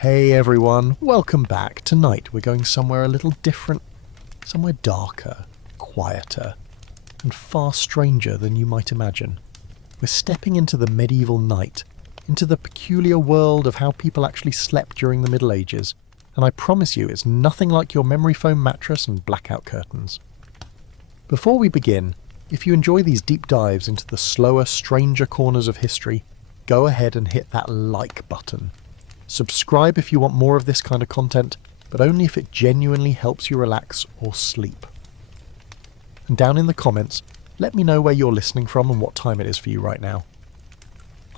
Hey everyone, welcome back. Tonight we're going somewhere a little different, somewhere darker, quieter, and far stranger than you might imagine. We're stepping into the medieval night, into the peculiar world of how people actually slept during the Middle Ages, and I promise you it's nothing like your memory foam mattress and blackout curtains. Before we begin, if you enjoy these deep dives into the slower, stranger corners of history, go ahead and hit that like button. Subscribe if you want more of this kind of content, but only if it genuinely helps you relax or sleep. And down in the comments, let me know where you're listening from and what time it is for you right now.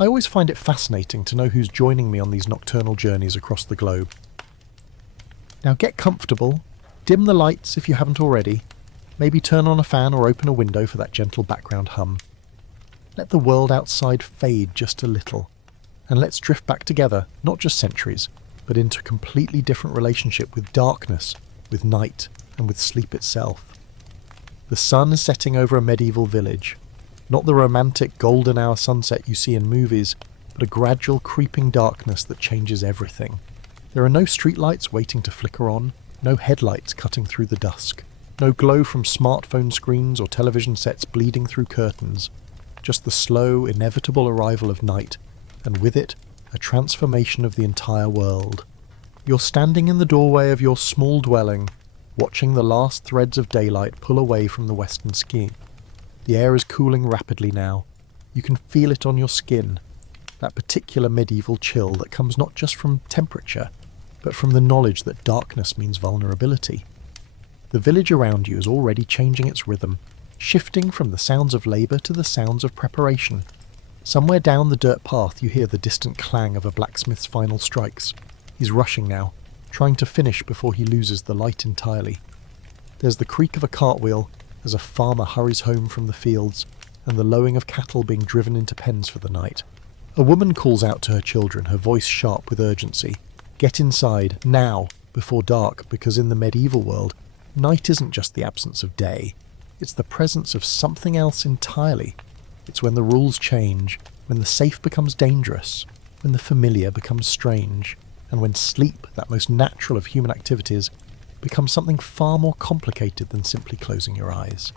I always find it fascinating to know who's joining me on these nocturnal journeys across the globe. Now get comfortable, dim the lights if you haven't already, maybe turn on a fan or open a window for that gentle background hum. Let the world outside fade just a little. And let's drift back together, not just centuries, but into a completely different relationship with darkness, with night, and with sleep itself. The sun is setting over a medieval village. Not the romantic golden hour sunset you see in movies, but a gradual creeping darkness that changes everything. There are no streetlights waiting to flicker on, no headlights cutting through the dusk, no glow from smartphone screens or television sets bleeding through curtains, just the slow, inevitable arrival of night, and with it, a transformation of the entire world. You're standing in the doorway of your small dwelling, watching the last threads of daylight pull away from the western sky. The air is cooling rapidly now. You can feel it on your skin, that particular medieval chill that comes not just from temperature, but from the knowledge that darkness means vulnerability. The village around you is already changing its rhythm, shifting from the sounds of labour to the sounds of preparation. Somewhere down the dirt path you hear the distant clang of a blacksmith's final strikes. He's rushing now, trying to finish before he loses the light entirely. There's the creak of a cartwheel as a farmer hurries home from the fields, and the lowing of cattle being driven into pens for the night. A woman calls out to her children, her voice sharp with urgency. Get inside, now, before dark, because in the medieval world, night isn't just the absence of day. It's the presence of something else entirely. It's when the rules change, when the safe becomes dangerous, when the familiar becomes strange, and when sleep, that most natural of human activities, becomes something far more complicated than simply closing your eyes.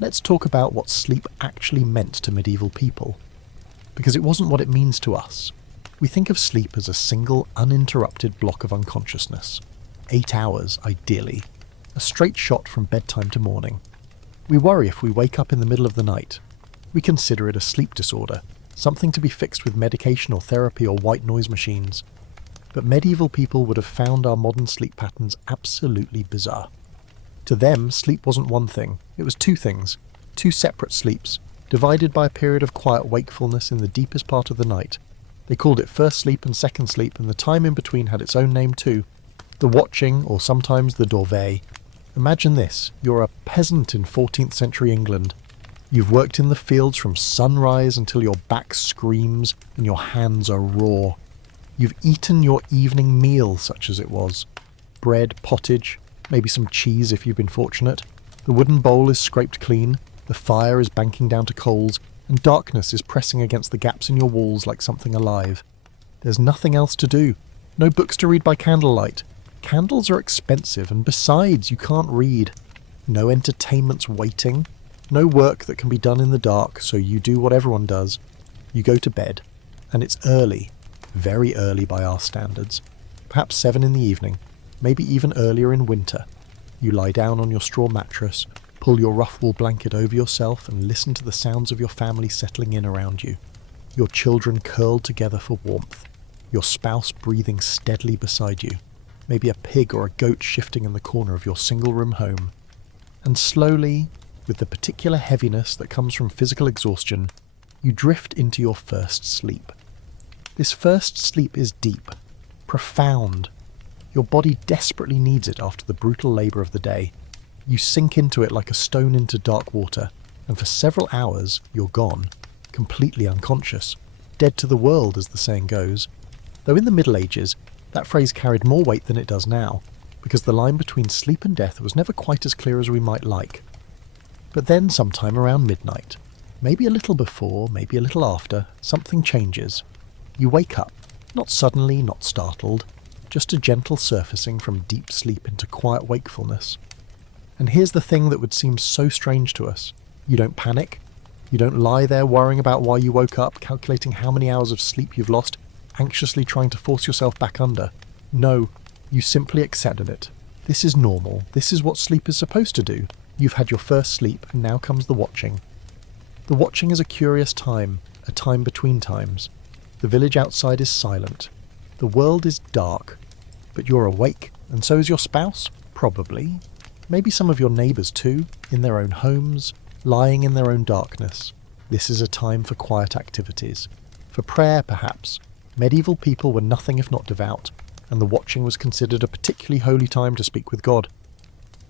Let's talk about what sleep actually meant to medieval people. Because it wasn't what it means to us. We think of sleep as a single, uninterrupted block of unconsciousness. 8 hours, ideally. A straight shot from bedtime to morning. We worry if we wake up in the middle of the night. We consider it a sleep disorder, something to be fixed with medication or therapy or white noise machines. But medieval people would have found our modern sleep patterns absolutely bizarre. To them, sleep wasn't one thing, it was two things, two separate sleeps, divided by a period of quiet wakefulness in the deepest part of the night. They called it first sleep and second sleep, and the time in between had its own name too. The watching, or sometimes the dorveille. Imagine this, you're a peasant in 14th century England. You've worked in the fields from sunrise until your back screams and your hands are raw. You've eaten your evening meal, such as it was. Bread, pottage, maybe some cheese if you've been fortunate. The wooden bowl is scraped clean, the fire is banking down to coals, and darkness is pressing against the gaps in your walls like something alive. There's nothing else to do. No books to read by candlelight. Candles are expensive, and besides, you can't read. No entertainments waiting. No work that can be done in the dark, so you do what everyone does. You go to bed. And it's early. Very early by our standards. Perhaps 7 in the evening. Maybe even earlier in winter. You lie down on your straw mattress, pull your rough wool blanket over yourself and listen to the sounds of your family settling in around you. Your children curled together for warmth. Your spouse breathing steadily beside you. Maybe a pig or a goat shifting in the corner of your single-room home. And slowly, with the particular heaviness that comes from physical exhaustion, you drift into your first sleep. This first sleep is deep, profound. Your body desperately needs it after the brutal labour of the day. You sink into it like a stone into dark water, and for several hours you're gone, completely unconscious, dead to the world as the saying goes. Though in the Middle Ages, that phrase carried more weight than it does now, because the line between sleep and death was never quite as clear as we might like. But then sometime around midnight, maybe a little before, maybe a little after, something changes. You wake up, not suddenly, not startled, just a gentle surfacing from deep sleep into quiet wakefulness. And here's the thing that would seem so strange to us. You don't panic. You don't lie there worrying about why you woke up, calculating how many hours of sleep you've lost, anxiously trying to force yourself back under. No, you simply accepted it. This is normal. This is what sleep is supposed to do. You've had your first sleep, and now comes the watching. The watching is a curious time, a time between times. The village outside is silent. The world is dark. But you're awake, and so is your spouse? Probably. Maybe some of your neighbours too, in their own homes, lying in their own darkness. This is a time for quiet activities. For prayer, perhaps. Medieval people were nothing if not devout, and the watching was considered a particularly holy time to speak with God.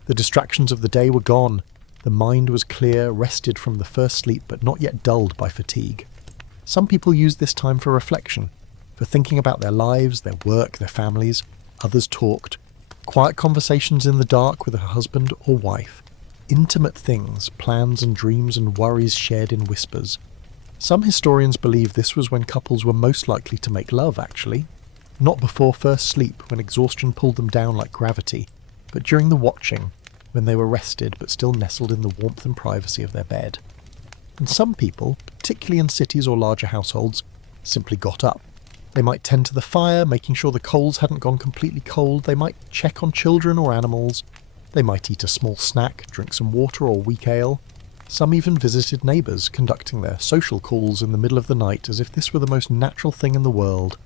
The distractions of the day were gone. The mind was clear, rested from the first sleep, but not yet dulled by fatigue. Some people used this time for reflection, for thinking about their lives, their work, their families. Others talked. Quiet conversations in the dark with a husband or wife. Intimate things, plans and dreams and worries shared in whispers. Some historians believe this was when couples were most likely to make love, actually. Not before first sleep, when exhaustion pulled them down like gravity, but during the watching, when they were rested but still nestled in the warmth and privacy of their bed. And some people, particularly in cities or larger households, simply got up. They might tend to the fire, making sure the coals hadn't gone completely cold. They might check on children or animals. They might eat a small snack, drink some water or weak ale. Some even visited neighbours, conducting their social calls in the middle of the night as if this were the most natural thing in the world.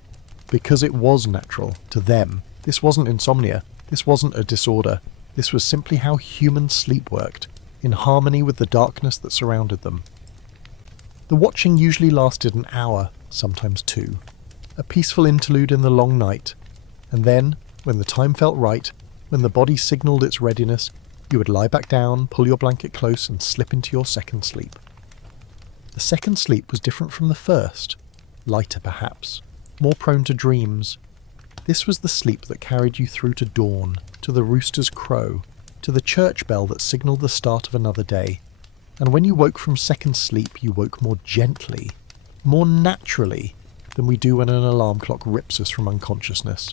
Because it was natural, to them. This wasn't insomnia. This wasn't a disorder. This was simply how human sleep worked, in harmony with the darkness that surrounded them. The watching usually lasted an hour, sometimes two. A peaceful interlude in the long night. And then, when the time felt right, when the body signalled its readiness, you would lie back down, pull your blanket close, and slip into your second sleep. The second sleep was different from the first. Lighter, perhaps. More prone to dreams. This was the sleep that carried you through to dawn, to the rooster's crow, to the church bell that signalled the start of another day. And when you woke from second sleep, you woke more gently, more naturally, than we do when an alarm clock rips us from unconsciousness.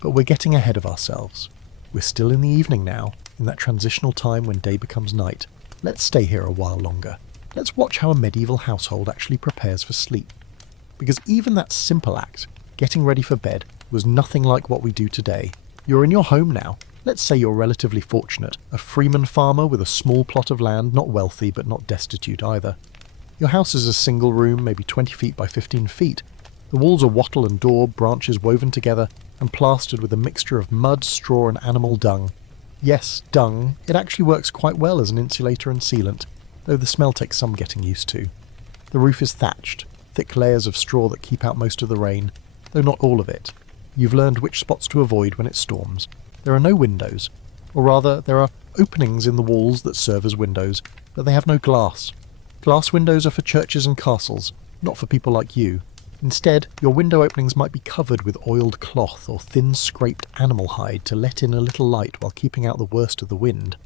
But we're getting ahead of ourselves. We're still in the evening now, in that transitional time when day becomes night. Let's stay here a while longer. Let's watch how a medieval household actually prepares for sleep. Because even that simple act, getting ready for bed, was nothing like what we do today. You're in your home now. Let's say you're relatively fortunate, a freeman farmer with a small plot of land, not wealthy but not destitute either. Your house is a single room, maybe 20 feet by 15 feet. The walls are wattle and daub, branches woven together and plastered with a mixture of mud, straw and animal dung. Yes, dung. It actually works quite well as an insulator and sealant, though the smell takes some getting used to. The roof is thatched, thick layers of straw that keep out most of the rain, though not all of it. You've learned which spots to avoid when it storms. There are no windows, or rather, there are openings in the walls that serve as windows, but they have no glass. Glass windows are for churches and castles, not for people like you. Instead, your window openings might be covered with oiled cloth or thin scraped animal hide to let in a little light while keeping out the worst of the wind.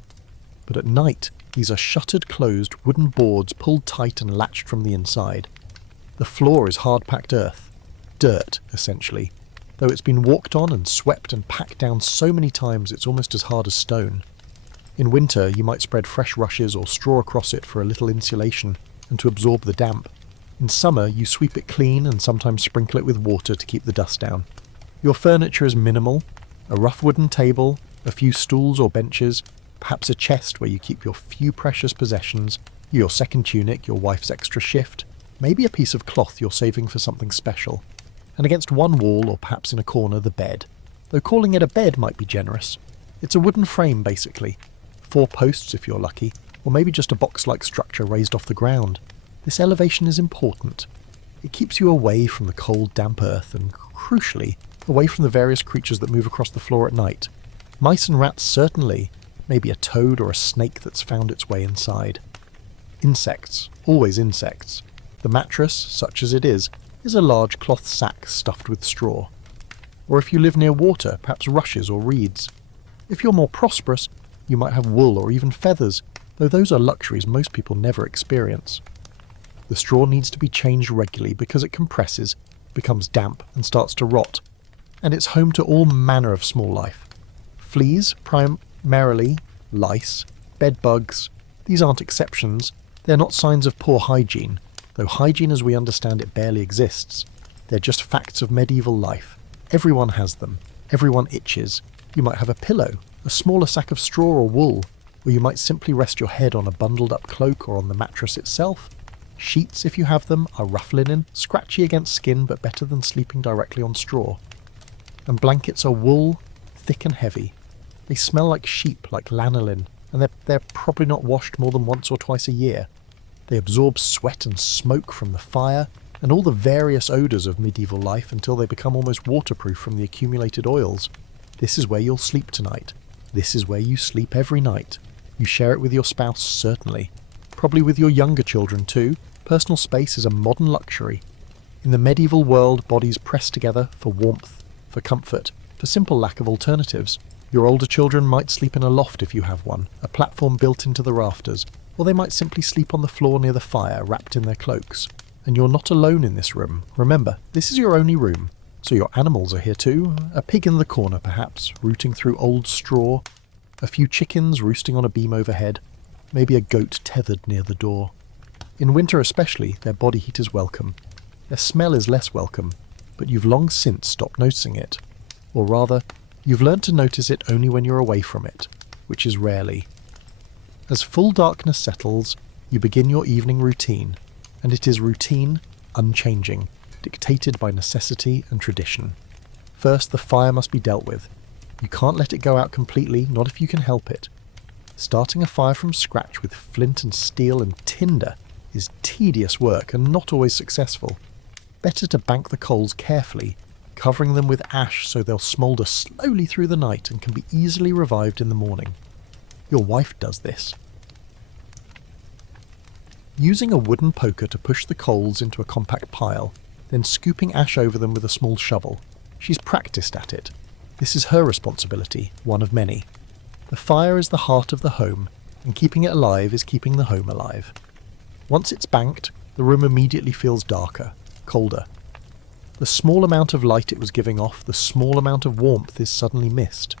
But at night, these are shuttered closed wooden boards pulled tight and latched from the inside. The floor is hard-packed earth. Dirt, essentially, though it's been walked on and swept and packed down so many times it's almost as hard as stone. In winter, you might spread fresh rushes or straw across it for a little insulation and to absorb the damp. In summer, you sweep it clean and sometimes sprinkle it with water to keep the dust down. Your furniture is minimal: a rough wooden table, a few stools or benches, perhaps a chest where you keep your few precious possessions, your second tunic, your wife's extra shift, maybe a piece of cloth you're saving for something special. And against one wall, or perhaps in a corner, the bed. Though calling it a bed might be generous. It's a wooden frame, basically. 4 posts if you're lucky, or maybe just a box-like structure raised off the ground. This elevation is important. It keeps you away from the cold, damp earth and, crucially, away from the various creatures that move across the floor at night. Mice and rats certainly, maybe a toad or a snake that's found its way inside. Insects, always insects. The mattress, such as it is a large cloth sack stuffed with straw. Or if you live near water, perhaps rushes or reeds. If you're more prosperous, you might have wool or even feathers, though those are luxuries most people never experience. The straw needs to be changed regularly because it compresses, becomes damp and starts to rot. and it's home to all manner of small life. Fleas, primarily, lice, bed bugs. These aren't exceptions. They're not signs of poor hygiene, though hygiene as we understand it barely exists. They're just facts of medieval life. Everyone has them. Everyone itches. You might have a pillow, a smaller sack of straw or wool, or you might simply rest your head on a bundled up cloak or on the mattress itself. Sheets, if you have them, are rough linen, scratchy against skin but better than sleeping directly on straw. And blankets are wool, thick and heavy. They smell like sheep, like lanolin, and they're probably not washed more than once or twice a year. They absorb sweat and smoke from the fire, and all the various odours of medieval life until they become almost waterproof from the accumulated oils. This is where you'll sleep tonight. This is where you sleep every night. You share it with your spouse, certainly. Probably with your younger children too. Personal space is a modern luxury. In the medieval world, bodies pressed together for warmth, for comfort, for simple lack of alternatives. Your older children might sleep in a loft if you have one, a platform built into the rafters, or they might simply sleep on the floor near the fire, wrapped in their cloaks. And you're not alone in this room. Remember, this is your only room. So your animals are here too. A pig in the corner, perhaps, rooting through old straw. A few chickens roosting on a beam overhead. Maybe a goat tethered near the door. In winter especially, their body heat is welcome. Their smell is less welcome, but you've long since stopped noticing it. Or rather, you've learned to notice it only when you're away from it, which is rarely. As full darkness settles, you begin your evening routine, and it is routine, unchanging, dictated by necessity and tradition. First, the fire must be dealt with. You can't let it go out completely, not if you can help it. Starting a fire from scratch with flint and steel and tinder is tedious work and not always successful. Better to bank the coals carefully, covering them with ash so they'll smoulder slowly through the night and can be easily revived in the morning. Your wife does this. Using a wooden poker to push the coals into a compact pile, then scooping ash over them with a small shovel. She's practiced at it. This is her responsibility, one of many. The fire is the heart of the home, and keeping it alive is keeping the home alive. Once it's banked, the room immediately feels darker, colder. The small amount of light it was giving off, the small amount of warmth is suddenly missed.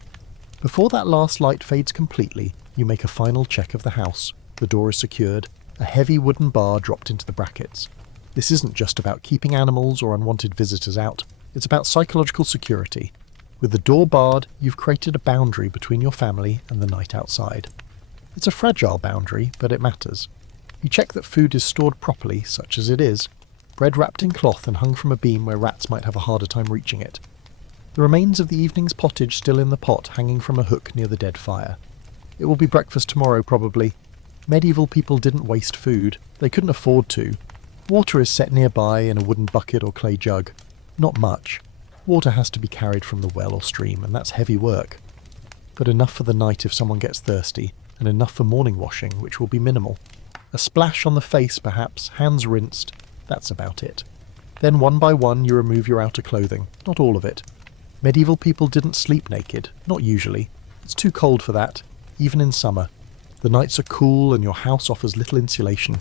Before that last light fades completely, you make a final check of the house. The door is secured, a heavy wooden bar dropped into the brackets. This isn't just about keeping animals or unwanted visitors out, it's about psychological security. With the door barred, you've created a boundary between your family and the night outside. It's a fragile boundary, but it matters. You check that food is stored properly, such as it is, bread wrapped in cloth and hung from a beam where rats might have a harder time reaching it. The remains of the evening's pottage still in the pot hanging from a hook near the dead fire. It will be breakfast tomorrow, probably. Medieval people didn't waste food. They couldn't afford to. Water is set nearby in a wooden bucket or clay jug. Not much. Water has to be carried from the well or stream, and that's heavy work. But enough for the night if someone gets thirsty, and enough for morning washing, which will be minimal. A splash on the face, perhaps, hands rinsed. That's about it. Then one by one you remove your outer clothing, not all of it. Medieval people didn't sleep naked, not usually. It's too cold for that, even in summer. The nights are cool and your house offers little insulation.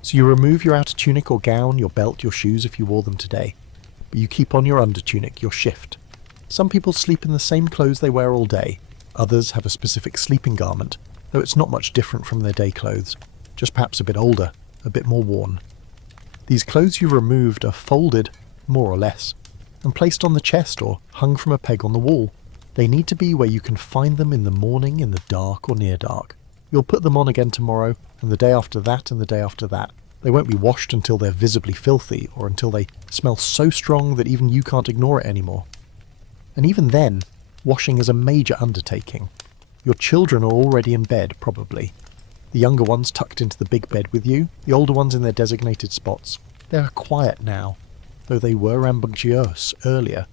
So you remove your outer tunic or gown, your belt, your shoes if you wore them today. But you keep on your undertunic, your shift. Some people sleep in the same clothes they wear all day. Others have a specific sleeping garment, though it's not much different from their day clothes. Just perhaps a bit older, a bit more worn. These clothes you've removed are folded, more or less, and placed on the chest or hung from a peg on the wall. They need to be where you can find them in the morning, in the dark or near dark. You'll put them on again tomorrow, and the day after that, and the day after that. They won't be washed until they're visibly filthy, or until they smell so strong that even you can't ignore it anymore. And even then, washing is a major undertaking. Your children are already in bed, probably. The younger ones tucked into the big bed with you, the older ones in their designated spots. They're quiet now, though they were rambunctious earlier.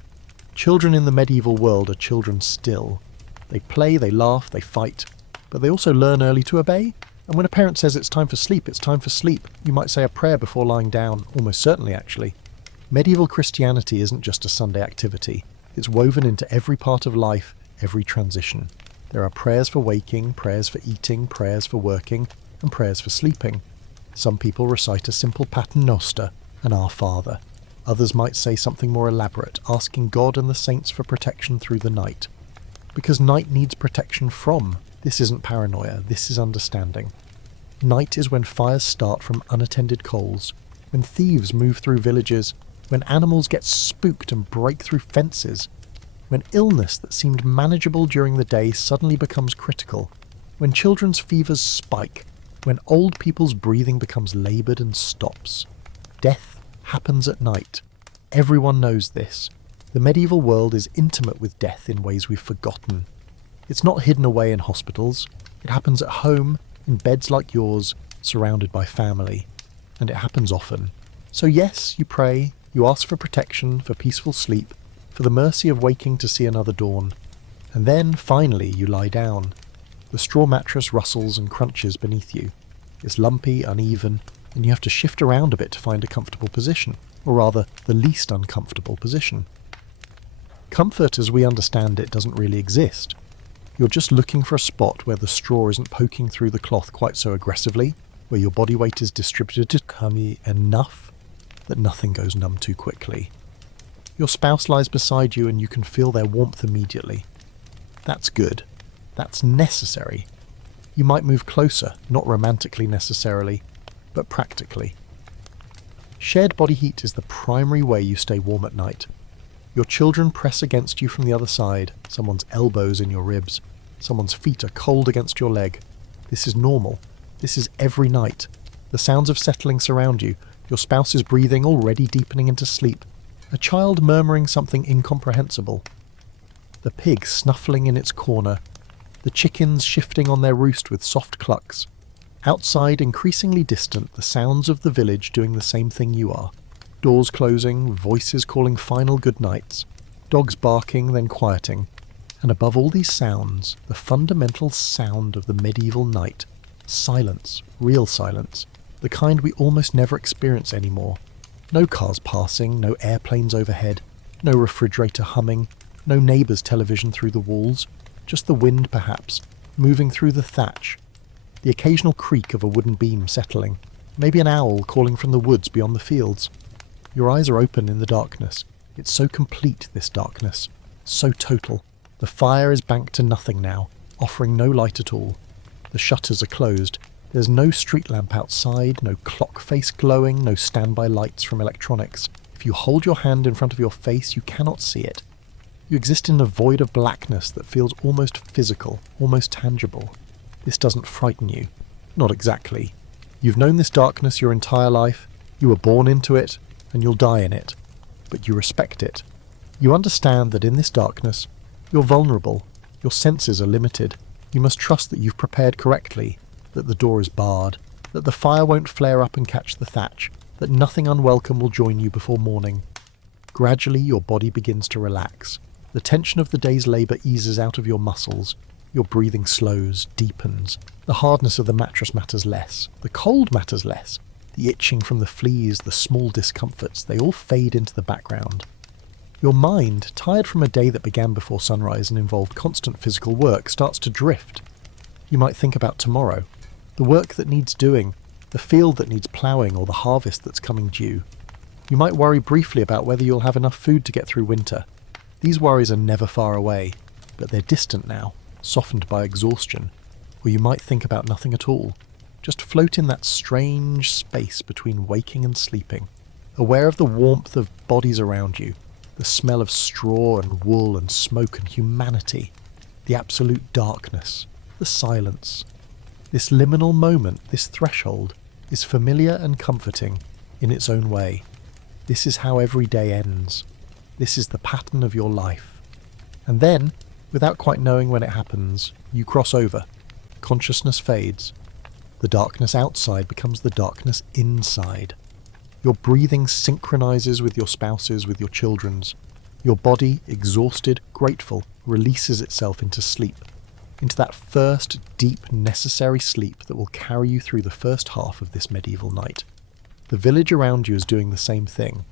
Children in the medieval world are children still. They play, they laugh, they fight, but they also learn early to obey. And when a parent says it's time for sleep, it's time for sleep. You might say a prayer before lying down, almost certainly actually. Medieval Christianity isn't just a Sunday activity. It's woven into every part of life, every transition. There are prayers for waking, prayers for eating, prayers for working, and prayers for sleeping. Some people recite a simple Pater Noster, an Our Father. Others might say something more elaborate, asking God and the saints for protection through the night. Because night needs protection from. This isn't paranoia, this is understanding. Night is when fires start from unattended coals, when thieves move through villages, when animals get spooked and break through fences, when illness that seemed manageable during the day suddenly becomes critical, when children's fevers spike, when old people's breathing becomes laboured and stops. Death happens at night. Everyone knows this. The medieval world is intimate with death in ways we've forgotten. It's not hidden away in hospitals. It happens at home, in beds like yours, surrounded by family. And it happens often. So yes, you pray, you ask for protection, for peaceful sleep, for the mercy of waking to see another dawn. And then, finally, you lie down. The straw mattress rustles and crunches beneath you. It's lumpy, uneven, and you have to shift around a bit to find a comfortable position, or rather, the least uncomfortable position. Comfort as we understand it doesn't really exist. You're just looking for a spot where the straw isn't poking through the cloth quite so aggressively, where your body weight is distributed enough that nothing goes numb too quickly. Your spouse lies beside you and you can feel their warmth immediately. That's good. That's necessary. You might move closer, not romantically necessarily, but practically. Shared body heat is the primary way you stay warm at night. Your children press against you from the other side, someone's elbows in your ribs, someone's feet are cold against your leg. This is normal. This is every night. The sounds of settling surround you, your spouse's breathing already deepening into sleep, a child murmuring something incomprehensible, the pig snuffling in its corner, the chickens shifting on their roost with soft clucks. Outside, increasingly distant, the sounds of the village doing the same thing you are. Doors closing, voices calling final good nights, dogs barking, then quieting. And above all these sounds, the fundamental sound of the medieval night. Silence, real silence, the kind we almost never experience anymore. No cars passing, no airplanes overhead, no refrigerator humming, no neighbour's television through the walls, just the wind perhaps, moving through the thatch, the occasional creak of a wooden beam settling, maybe an owl calling from the woods beyond the fields. Your eyes are open in the darkness. It's so complete, this darkness, so total. The fire is banked to nothing now, offering no light at all. The shutters are closed. There's no street lamp outside, no clock face glowing, no standby lights from electronics. If you hold your hand in front of your face, you cannot see it. You exist in a void of blackness that feels almost physical, almost tangible. This doesn't frighten you. Not exactly. You've known this darkness your entire life. You were born into it, and you'll die in it. But you respect it. You understand that in this darkness, you're vulnerable. Your senses are limited. You must trust that you've prepared correctly, that the door is barred, that the fire won't flare up and catch the thatch, that nothing unwelcome will join you before morning. Gradually your body begins to relax. The tension of the day's labour eases out of your muscles. Your breathing slows, deepens. The hardness of the mattress matters less. The cold matters less. The itching from the fleas, the small discomforts, they all fade into the background. Your mind, tired from a day that began before sunrise and involved constant physical work, starts to drift. You might think about tomorrow, the work that needs doing, the field that needs ploughing, or the harvest that's coming due. You might worry briefly about whether you'll have enough food to get through winter. These worries are never far away, but they're distant now, softened by exhaustion. Or you might think about nothing at all, just float in that strange space between waking and sleeping, aware of the warmth of bodies around you, the smell of straw and wool and smoke and humanity, the absolute darkness, the silence. This liminal moment, this threshold, is familiar and comforting in its own way. This is how every day ends. This is the pattern of your life. And then, without quite knowing when it happens, you cross over. Consciousness fades. The darkness outside becomes the darkness inside. Your breathing synchronizes with your spouse's, with your children's. Your body, exhausted, grateful, releases itself into sleep. Into that first, deep, necessary sleep that will carry you through the first half of this medieval night. The village around you is doing the same thing.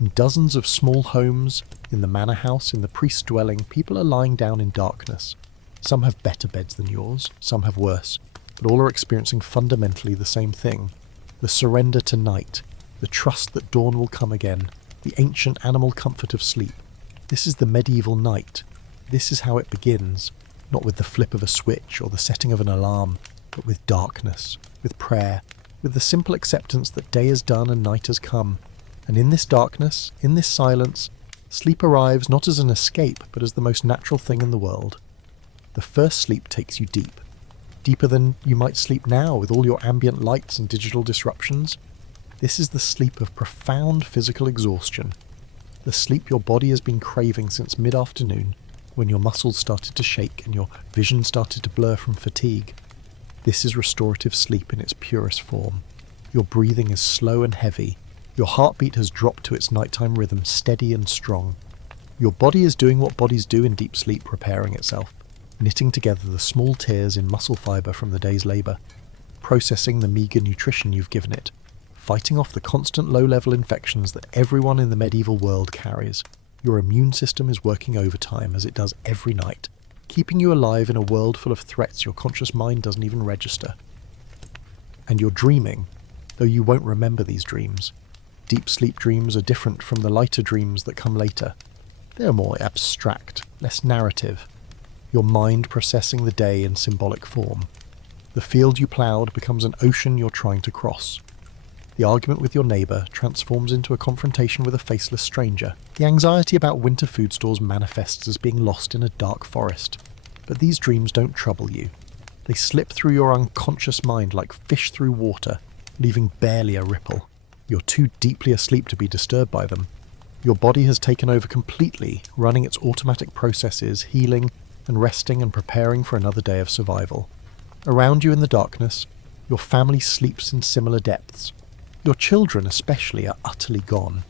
In dozens of small homes, in the manor house, in the priest's dwelling, people are lying down in darkness. Some have better beds than yours, some have worse, but all are experiencing fundamentally the same thing. The surrender to night, the trust that dawn will come again, the ancient animal comfort of sleep. This is the medieval night. This is how it begins, not with the flip of a switch or the setting of an alarm, but with darkness, with prayer, with the simple acceptance that day is done and night has come. And in this darkness, in this silence, sleep arrives not as an escape, but as the most natural thing in the world. The first sleep takes you deep, deeper than you might sleep now with all your ambient lights and digital disruptions. This is the sleep of profound physical exhaustion, the sleep your body has been craving since mid-afternoon, when your muscles started to shake and your vision started to blur from fatigue. This is restorative sleep in its purest form. Your breathing is slow and heavy. Your heartbeat has dropped to its nighttime rhythm, steady and strong. Your body is doing what bodies do in deep sleep, repairing itself, knitting together the small tears in muscle fibre from the day's labour, processing the meagre nutrition you've given it, fighting off the constant low-level infections that everyone in the medieval world carries. Your immune system is working overtime, as it does every night, keeping you alive in a world full of threats your conscious mind doesn't even register. And you're dreaming, though you won't remember these dreams. Deep sleep dreams are different from the lighter dreams that come later. They are more abstract, less narrative. Your mind processing the day in symbolic form. The field you ploughed becomes an ocean you're trying to cross. The argument with your neighbour transforms into a confrontation with a faceless stranger. The anxiety about winter food stores manifests as being lost in a dark forest. But these dreams don't trouble you. They slip through your unconscious mind like fish through water, leaving barely a ripple. You're too deeply asleep to be disturbed by them. Your body has taken over completely, running its automatic processes, healing and resting and preparing for another day of survival. Around you in the darkness, your family sleeps in similar depths. Your children especially are utterly gone.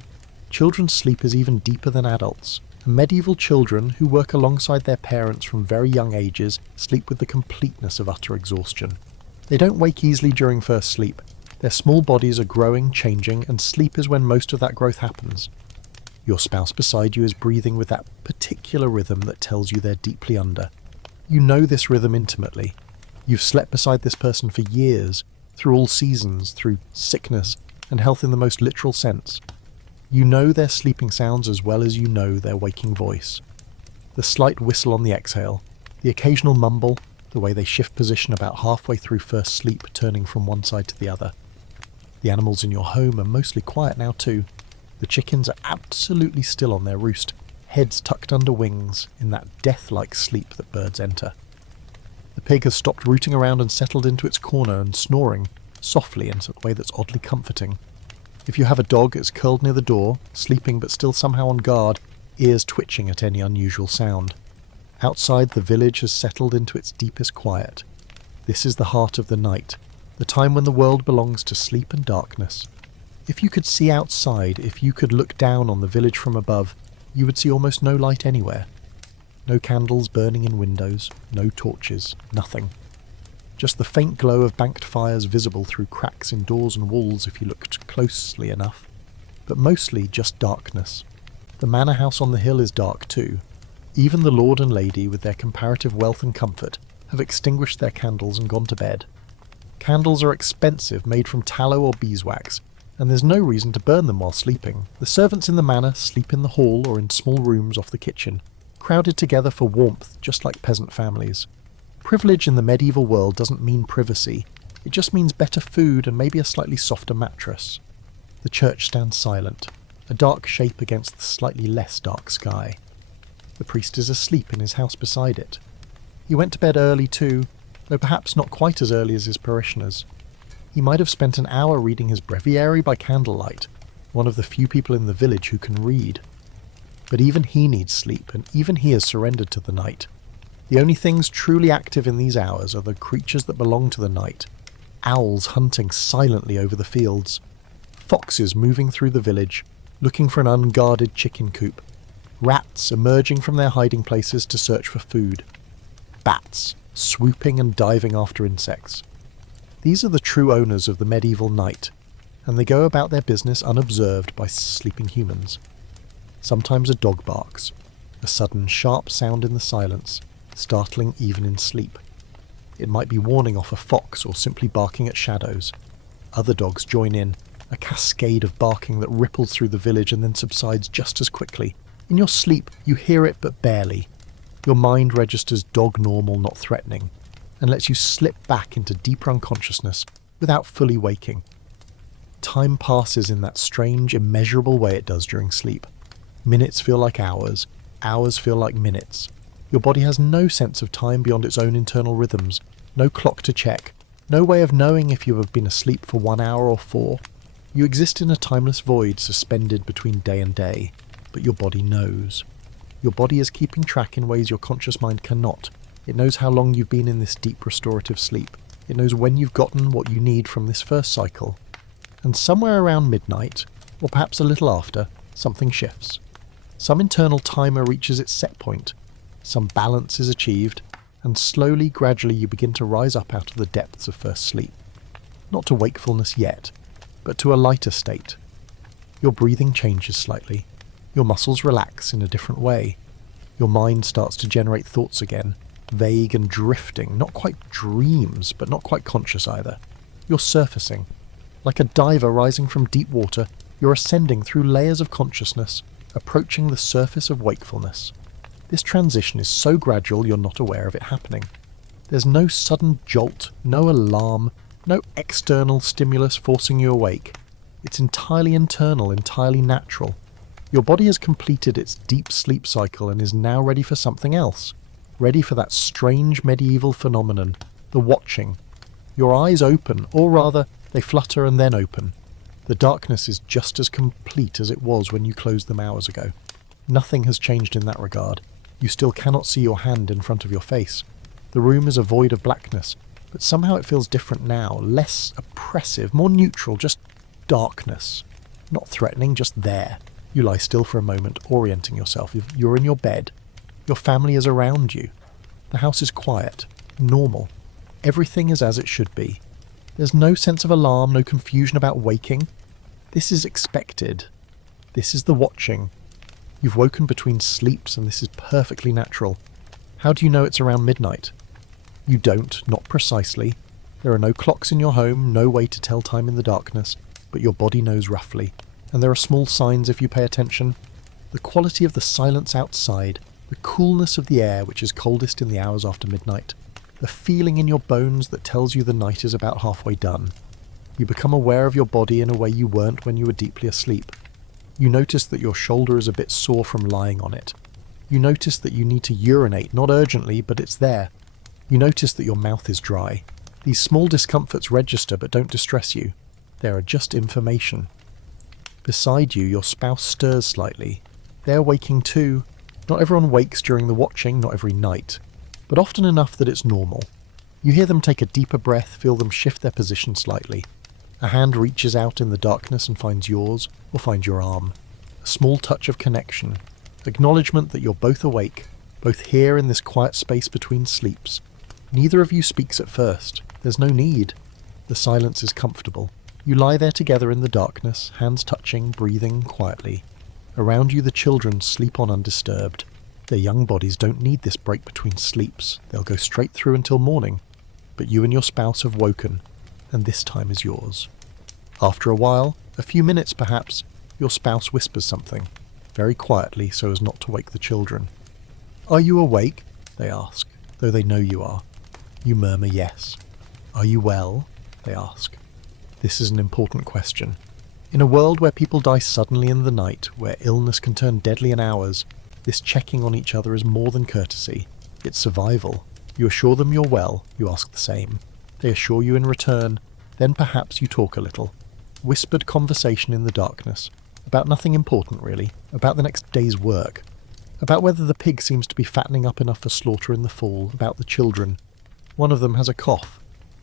Children's sleep is even deeper than adults, and medieval children who work alongside their parents from very young ages sleep with the completeness of utter exhaustion. They don't wake easily during first sleep. Their small bodies are growing, changing, and sleep is when most of that growth happens. Your spouse beside you is breathing with that particular rhythm that tells you they're deeply under. You know this rhythm intimately. You've slept beside this person for years, through all seasons, through sickness and health in the most literal sense. You know their sleeping sounds as well as you know their waking voice. The slight whistle on the exhale, the occasional mumble, the way they shift position about halfway through first sleep, turning from one side to the other. The animals in your home are mostly quiet now too. The chickens are absolutely still on their roost, heads tucked under wings in that death-like sleep that birds enter. The pig has stopped rooting around and settled into its corner and snoring, softly in a way that's oddly comforting. If you have a dog, it's curled near the door, sleeping but still somehow on guard, ears twitching at any unusual sound. Outside, the village has settled into its deepest quiet. This is the heart of the night, the time when the world belongs to sleep and darkness. If you could see outside, if you could look down on the village from above, you would see almost no light anywhere. No candles burning in windows, no torches, nothing. Just the faint glow of banked fires visible through cracks in doors and walls if you looked closely enough. But mostly just darkness. The manor house on the hill is dark too. Even the lord and lady, with their comparative wealth and comfort, have extinguished their candles and gone to bed. Candles are expensive, made from tallow or beeswax, and there's no reason to burn them while sleeping. The servants in the manor sleep in the hall or in small rooms off the kitchen, crowded together for warmth, just like peasant families. Privilege in the medieval world doesn't mean privacy. It just means better food and maybe a slightly softer mattress. The church stands silent, a dark shape against the slightly less dark sky. The priest is asleep in his house beside it. He went to bed early too, though perhaps not quite as early as his parishioners. He might have spent an hour reading his breviary by candlelight, one of the few people in the village who can read. But even he needs sleep, and even he has surrendered to the night. The only things truly active in these hours are the creatures that belong to the night. Owls hunting silently over the fields. Foxes moving through the village, looking for an unguarded chicken coop. Rats emerging from their hiding places to search for food. Bats swooping and diving after insects. These are the true owners of the medieval night, and they go about their business unobserved by sleeping humans. Sometimes a dog barks, a sudden sharp sound in the silence, startling even in sleep. It might be warning off a fox or simply barking at shadows. Other dogs join in, a cascade of barking that ripples through the village and then subsides just as quickly. In your sleep, you hear it but barely. Your mind registers dog normal, not threatening, and lets you slip back into deeper unconsciousness without fully waking. Time passes in that strange, immeasurable way it does during sleep. Minutes feel like hours, hours feel like minutes. Your body has no sense of time beyond its own internal rhythms, no clock to check, no way of knowing if you have been asleep for 1 hour or 4. You exist in a timeless void suspended between day and day, but your body knows. Your body is keeping track in ways your conscious mind cannot. It knows how long you've been in this deep restorative sleep. It knows when you've gotten what you need from this first cycle. And somewhere around midnight, or perhaps a little after, something shifts. Some internal timer reaches its set point, some balance is achieved, and slowly, gradually you begin to rise up out of the depths of first sleep. Not to wakefulness yet, but to a lighter state. Your breathing changes slightly. Your muscles relax in a different way. Your mind starts to generate thoughts again, vague and drifting, not quite dreams, but not quite conscious either. You're surfacing. Like a diver rising from deep water, you're ascending through layers of consciousness, approaching the surface of wakefulness. This transition is so gradual you're not aware of it happening. There's no sudden jolt, no alarm, no external stimulus forcing you awake. It's entirely internal, entirely natural. Your body has completed its deep sleep cycle and is now ready for something else. Ready for that strange medieval phenomenon, the watching. Your eyes open, or rather, they flutter and then open. The darkness is just as complete as it was when you closed them hours ago. Nothing has changed in that regard. You still cannot see your hand in front of your face. The room is a void of blackness, but somehow it feels different now, less oppressive, more neutral, just darkness. Not threatening, just there. You lie still for a moment, orienting yourself. You're in your bed. Your family is around you. The house is quiet, normal. Everything is as it should be. There's no sense of alarm, no confusion about waking. This is expected. This is the watching. You've woken between sleeps and this is perfectly natural. How do you know it's around midnight? You don't, not precisely. There are no clocks in your home, no way to tell time in the darkness, but your body knows roughly. And there are small signs if you pay attention. The quality of the silence outside, the coolness of the air which is coldest in the hours after midnight, the feeling in your bones that tells you the night is about halfway done. You become aware of your body in a way you weren't when you were deeply asleep. You notice that your shoulder is a bit sore from lying on it. You notice that you need to urinate, not urgently, but it's there. You notice that your mouth is dry. These small discomforts register but don't distress you. They are just information. Beside you, your spouse stirs slightly. They're waking too. Not everyone wakes during the watching, not every night, but often enough that it's normal. You hear them take a deeper breath, feel them shift their position slightly. A hand reaches out in the darkness and finds yours, or finds your arm. A small touch of connection. Acknowledgement that you're both awake, both here in this quiet space between sleeps. Neither of you speaks at first. There's no need. The silence is comfortable. You lie there together in the darkness, hands touching, breathing quietly. Around you the children sleep on undisturbed. Their young bodies don't need this break between sleeps. They'll go straight through until morning. But you and your spouse have woken, and this time is yours. After a while, a few minutes perhaps, your spouse whispers something, very quietly so as not to wake the children. "Are you awake?" they ask, though they know you are. You murmur yes. "Are you well?" they ask. This is an important question. In a world where people die suddenly in the night, where illness can turn deadly in hours, this checking on each other is more than courtesy. It's survival. You assure them you're well, you ask the same. They assure you in return, then perhaps you talk a little. Whispered conversation in the darkness, about nothing important really, about the next day's work, about whether the pig seems to be fattening up enough for slaughter in the fall, about the children. One of them has a cough.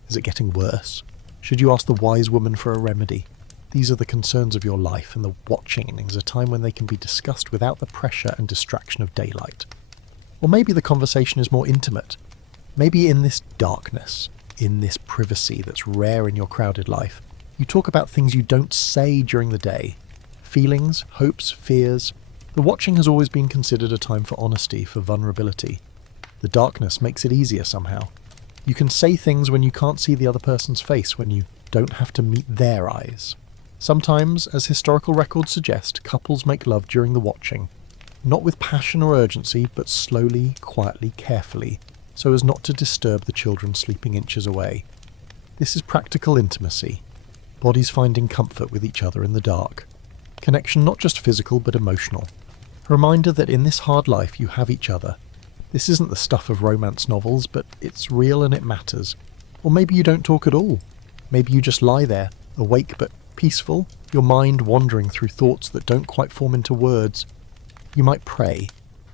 Is it getting worse? Should you ask the wise woman for a remedy? These are the concerns of your life, and the watching is a time when they can be discussed without the pressure and distraction of daylight. Or maybe the conversation is more intimate. Maybe in this darkness, in this privacy that's rare in your crowded life, you talk about things you don't say during the day. Feelings, hopes, fears. The watching has always been considered a time for honesty, for vulnerability. The darkness makes it easier somehow. You can say things when you can't see the other person's face, when you don't have to meet their eyes. Sometimes, as historical records suggest, couples make love during the watching, not with passion or urgency, but slowly, quietly, carefully, so as not to disturb the children sleeping inches away. This is practical intimacy, bodies finding comfort with each other in the dark. Connection not just physical but emotional. A reminder that in this hard life you have each other. This isn't the stuff of romance novels, but it's real and it matters. Or maybe you don't talk at all. Maybe you just lie there, awake but peaceful, your mind wandering through thoughts that don't quite form into words. You might pray.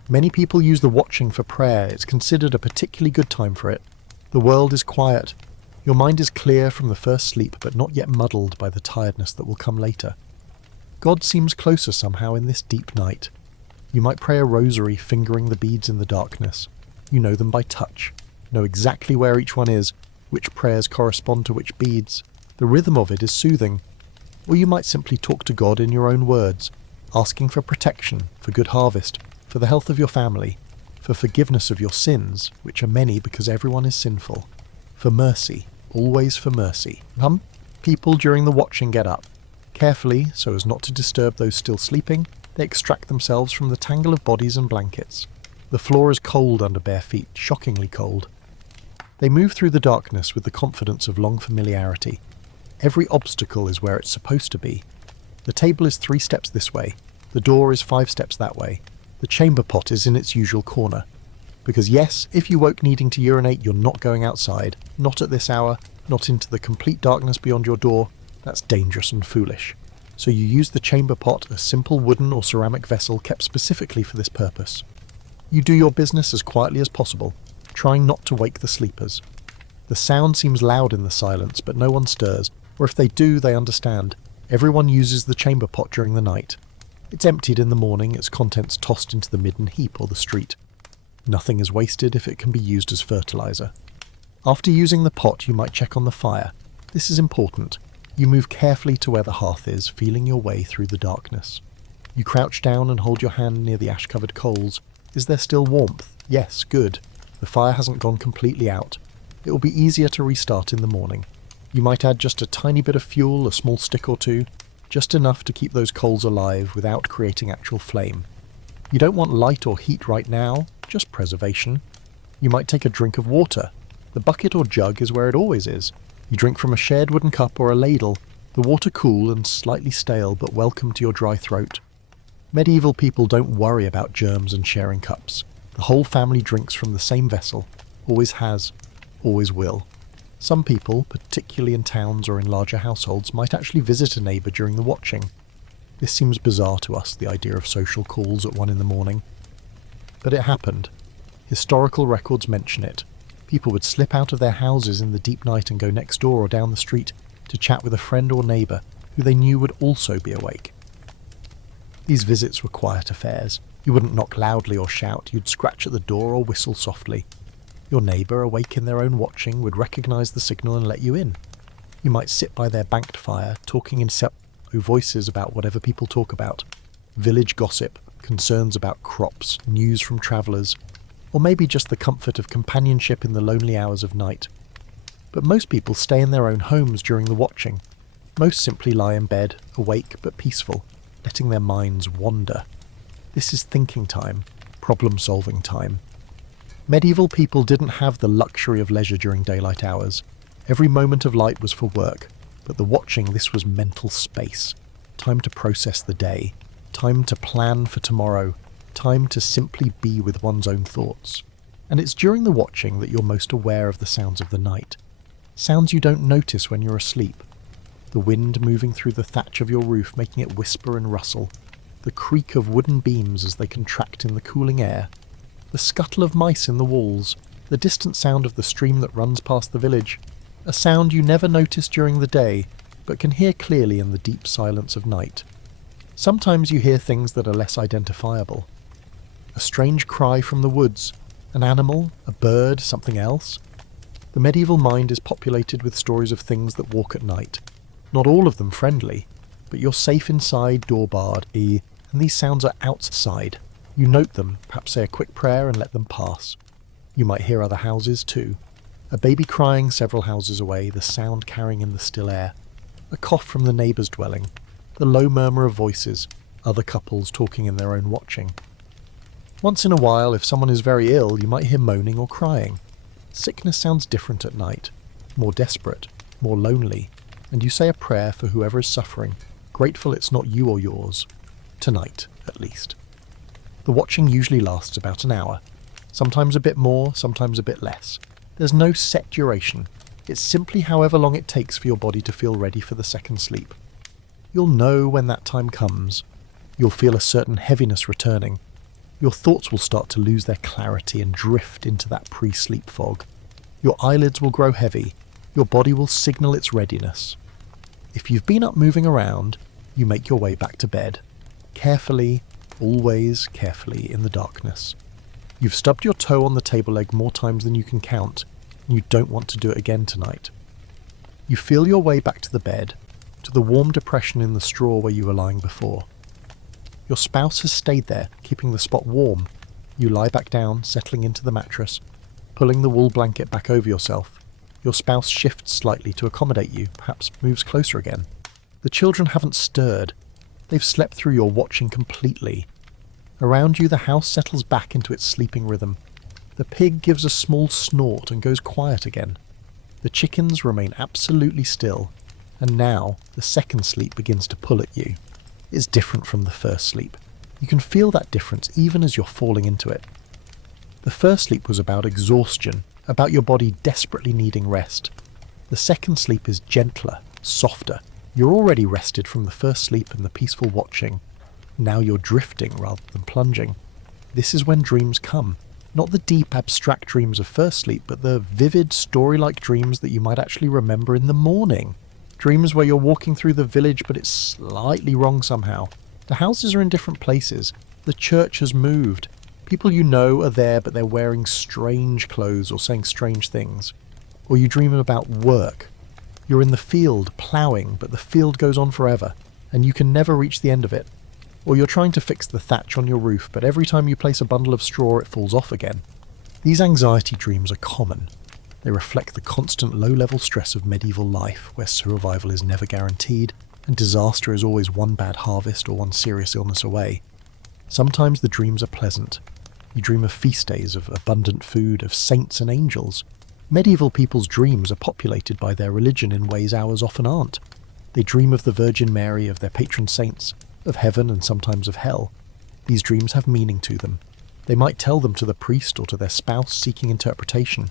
Many people use the watching for prayer. It's considered a particularly good time for it. The world is quiet. Your mind is clear from the first sleep, but not yet muddled by the tiredness that will come later. God seems closer somehow in this deep night. You might pray a rosary fingering the beads in the darkness. You know them by touch, know exactly where each one is, which prayers correspond to which beads. The rhythm of it is soothing. Or you might simply talk to God in your own words, asking for protection, for good harvest, for the health of your family, for forgiveness of your sins, which are many because everyone is sinful, for mercy, always for mercy. Some people during the watching get up. Carefully, so as not to disturb those still sleeping, they extract themselves from the tangle of bodies and blankets. The floor is cold under bare feet, shockingly cold. They move through the darkness with the confidence of long familiarity. Every obstacle is where it's supposed to be. The table is 3 steps this way. The door is 5 steps that way. The chamber pot is in its usual corner. Because yes, if you woke needing to urinate, you're not going outside. Not at this hour, not into the complete darkness beyond your door. That's dangerous and foolish. So you use the chamber pot, a simple wooden or ceramic vessel kept specifically for this purpose. You do your business as quietly as possible, trying not to wake the sleepers. The sound seems loud in the silence, but no one stirs, or if they do, they understand. Everyone uses the chamber pot during the night. It's emptied in the morning, its contents tossed into the midden heap or the street. Nothing is wasted if it can be used as fertilizer. After using the pot, you might check on the fire. This is important. You move carefully to where the hearth is, feeling your way through the darkness. You crouch down and hold your hand near the ash-covered coals. Is there still warmth? Yes, good. The fire hasn't gone completely out. It will be easier to restart in the morning. You might add just a tiny bit of fuel, a small stick or two, just enough to keep those coals alive without creating actual flame. You don't want light or heat right now, just preservation. You might take a drink of water. The bucket or jug is where it always is. You drink from a shared wooden cup or a ladle, the water cool and slightly stale but welcome to your dry throat. Medieval people don't worry about germs and sharing cups. The whole family drinks from the same vessel, always has, always will. Some people, particularly in towns or in larger households, might actually visit a neighbour during the watching. This seems bizarre to us, the idea of social calls at 1 a.m. But it happened. Historical records mention it. People would slip out of their houses in the deep night and go next door or down the street to chat with a friend or neighbour who they knew would also be awake. These visits were quiet affairs. You wouldn't knock loudly or shout, you'd scratch at the door or whistle softly. Your neighbour, awake in their own watching, would recognise the signal and let you in. You might sit by their banked fire, talking in voices about whatever people talk about. Village gossip, concerns about crops, news from travellers, or maybe just the comfort of companionship in the lonely hours of night. But most people stay in their own homes during the watching. Most simply lie in bed, awake but peaceful, letting their minds wander. This is thinking time, problem-solving time. Medieval people didn't have the luxury of leisure during daylight hours. Every moment of light was for work, but the watching, this was mental space. Time to process the day, time to plan for tomorrow, time to simply be with one's own thoughts. And it's during the watching that you're most aware of the sounds of the night. Sounds you don't notice when you're asleep. The wind moving through the thatch of your roof, making it whisper and rustle. The creak of wooden beams as they contract in the cooling air. The scuttle of mice in the walls. The distant sound of the stream that runs past the village. A sound you never notice during the day, but can hear clearly in the deep silence of night. Sometimes you hear things that are less identifiable. A strange cry from the woods, an animal, a bird, something else. The medieval mind is populated with stories of things that walk at night. Not all of them friendly, but you're safe inside, door barred, and these sounds are outside. You note them, perhaps say a quick prayer and let them pass. You might hear other houses too. A baby crying several houses away, the sound carrying in the still air. a cough from the neighbour's dwelling, the low murmur of voices, other couples talking in their own watching. Once in a while, if someone is very ill, you might hear moaning or crying. Sickness sounds different at night, more desperate, more lonely, and you say a prayer for whoever is suffering, grateful it's not you or yours. Tonight, at least. The watching usually lasts about an hour, sometimes a bit more, sometimes a bit less. There's no set duration. It's simply however long it takes for your body to feel ready for the second sleep. You'll know when that time comes. You'll feel a certain heaviness returning. Your thoughts will start to lose their clarity and drift into that pre-sleep fog. Your eyelids will grow heavy. Your body will signal its readiness. If you've been up moving around, you make your way back to bed. Carefully, always carefully in the darkness. You've stubbed your toe on the table leg more times than you can count, and you don't want to do it again tonight. You feel your way back to the bed, to the warm depression in the straw where you were lying before. Your spouse has stayed there, keeping the spot warm. You lie back down, settling into the mattress, pulling the wool blanket back over yourself. Your spouse shifts slightly to accommodate you, perhaps moves closer again. The children haven't stirred. They've slept through your watching completely. Around you, the house settles back into its sleeping rhythm. The pig gives a small snort and goes quiet again. The chickens remain absolutely still, and now the second sleep begins to pull at you. It's different from the first sleep. You can feel that difference even as you're falling into it. The first sleep was about exhaustion, about your body desperately needing rest. The second sleep is gentler, softer. You're already rested from the first sleep and the peaceful watching. Now you're drifting rather than plunging. This is when dreams come. Not the deep, abstract dreams of first sleep, but the vivid, story-like dreams that you might actually remember in the morning. Dreams where you're walking through the village, but it's slightly wrong somehow. The houses are in different places. The church has moved. People you know are there, but they're wearing strange clothes or saying strange things. Or you dream about work. You're in the field, ploughing, but the field goes on forever, and you can never reach the end of it. Or you're trying to fix the thatch on your roof, but every time you place a bundle of straw it falls off again. These anxiety dreams are common. They reflect the constant low-level stress of medieval life, where survival is never guaranteed, and disaster is always one bad harvest or one serious illness away. Sometimes the dreams are pleasant. You dream of feast days, of abundant food, of saints and angels. Medieval people's dreams are populated by their religion in ways ours often aren't. They dream of the Virgin Mary, of their patron saints, of heaven and sometimes of hell. These dreams have meaning to them. They might tell them to the priest or to their spouse seeking interpretation.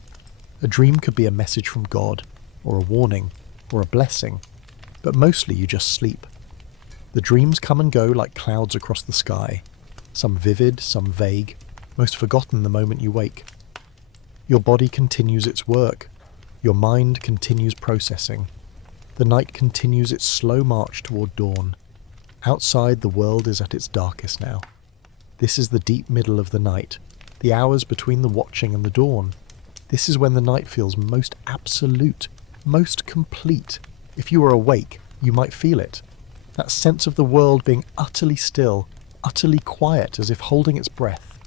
A dream could be a message from God, or a warning, or a blessing, but mostly you just sleep. The dreams come and go like clouds across the sky, some vivid, some vague, most forgotten the moment you wake. Your body continues its work. Your mind continues processing. The night continues its slow march toward dawn. Outside, the world is at its darkest now. This is the deep middle of the night, the hours between the watching and the dawn. This is when the night feels most absolute, most complete. If you were awake, you might feel it. That sense of the world being utterly still, utterly quiet, as if holding its breath.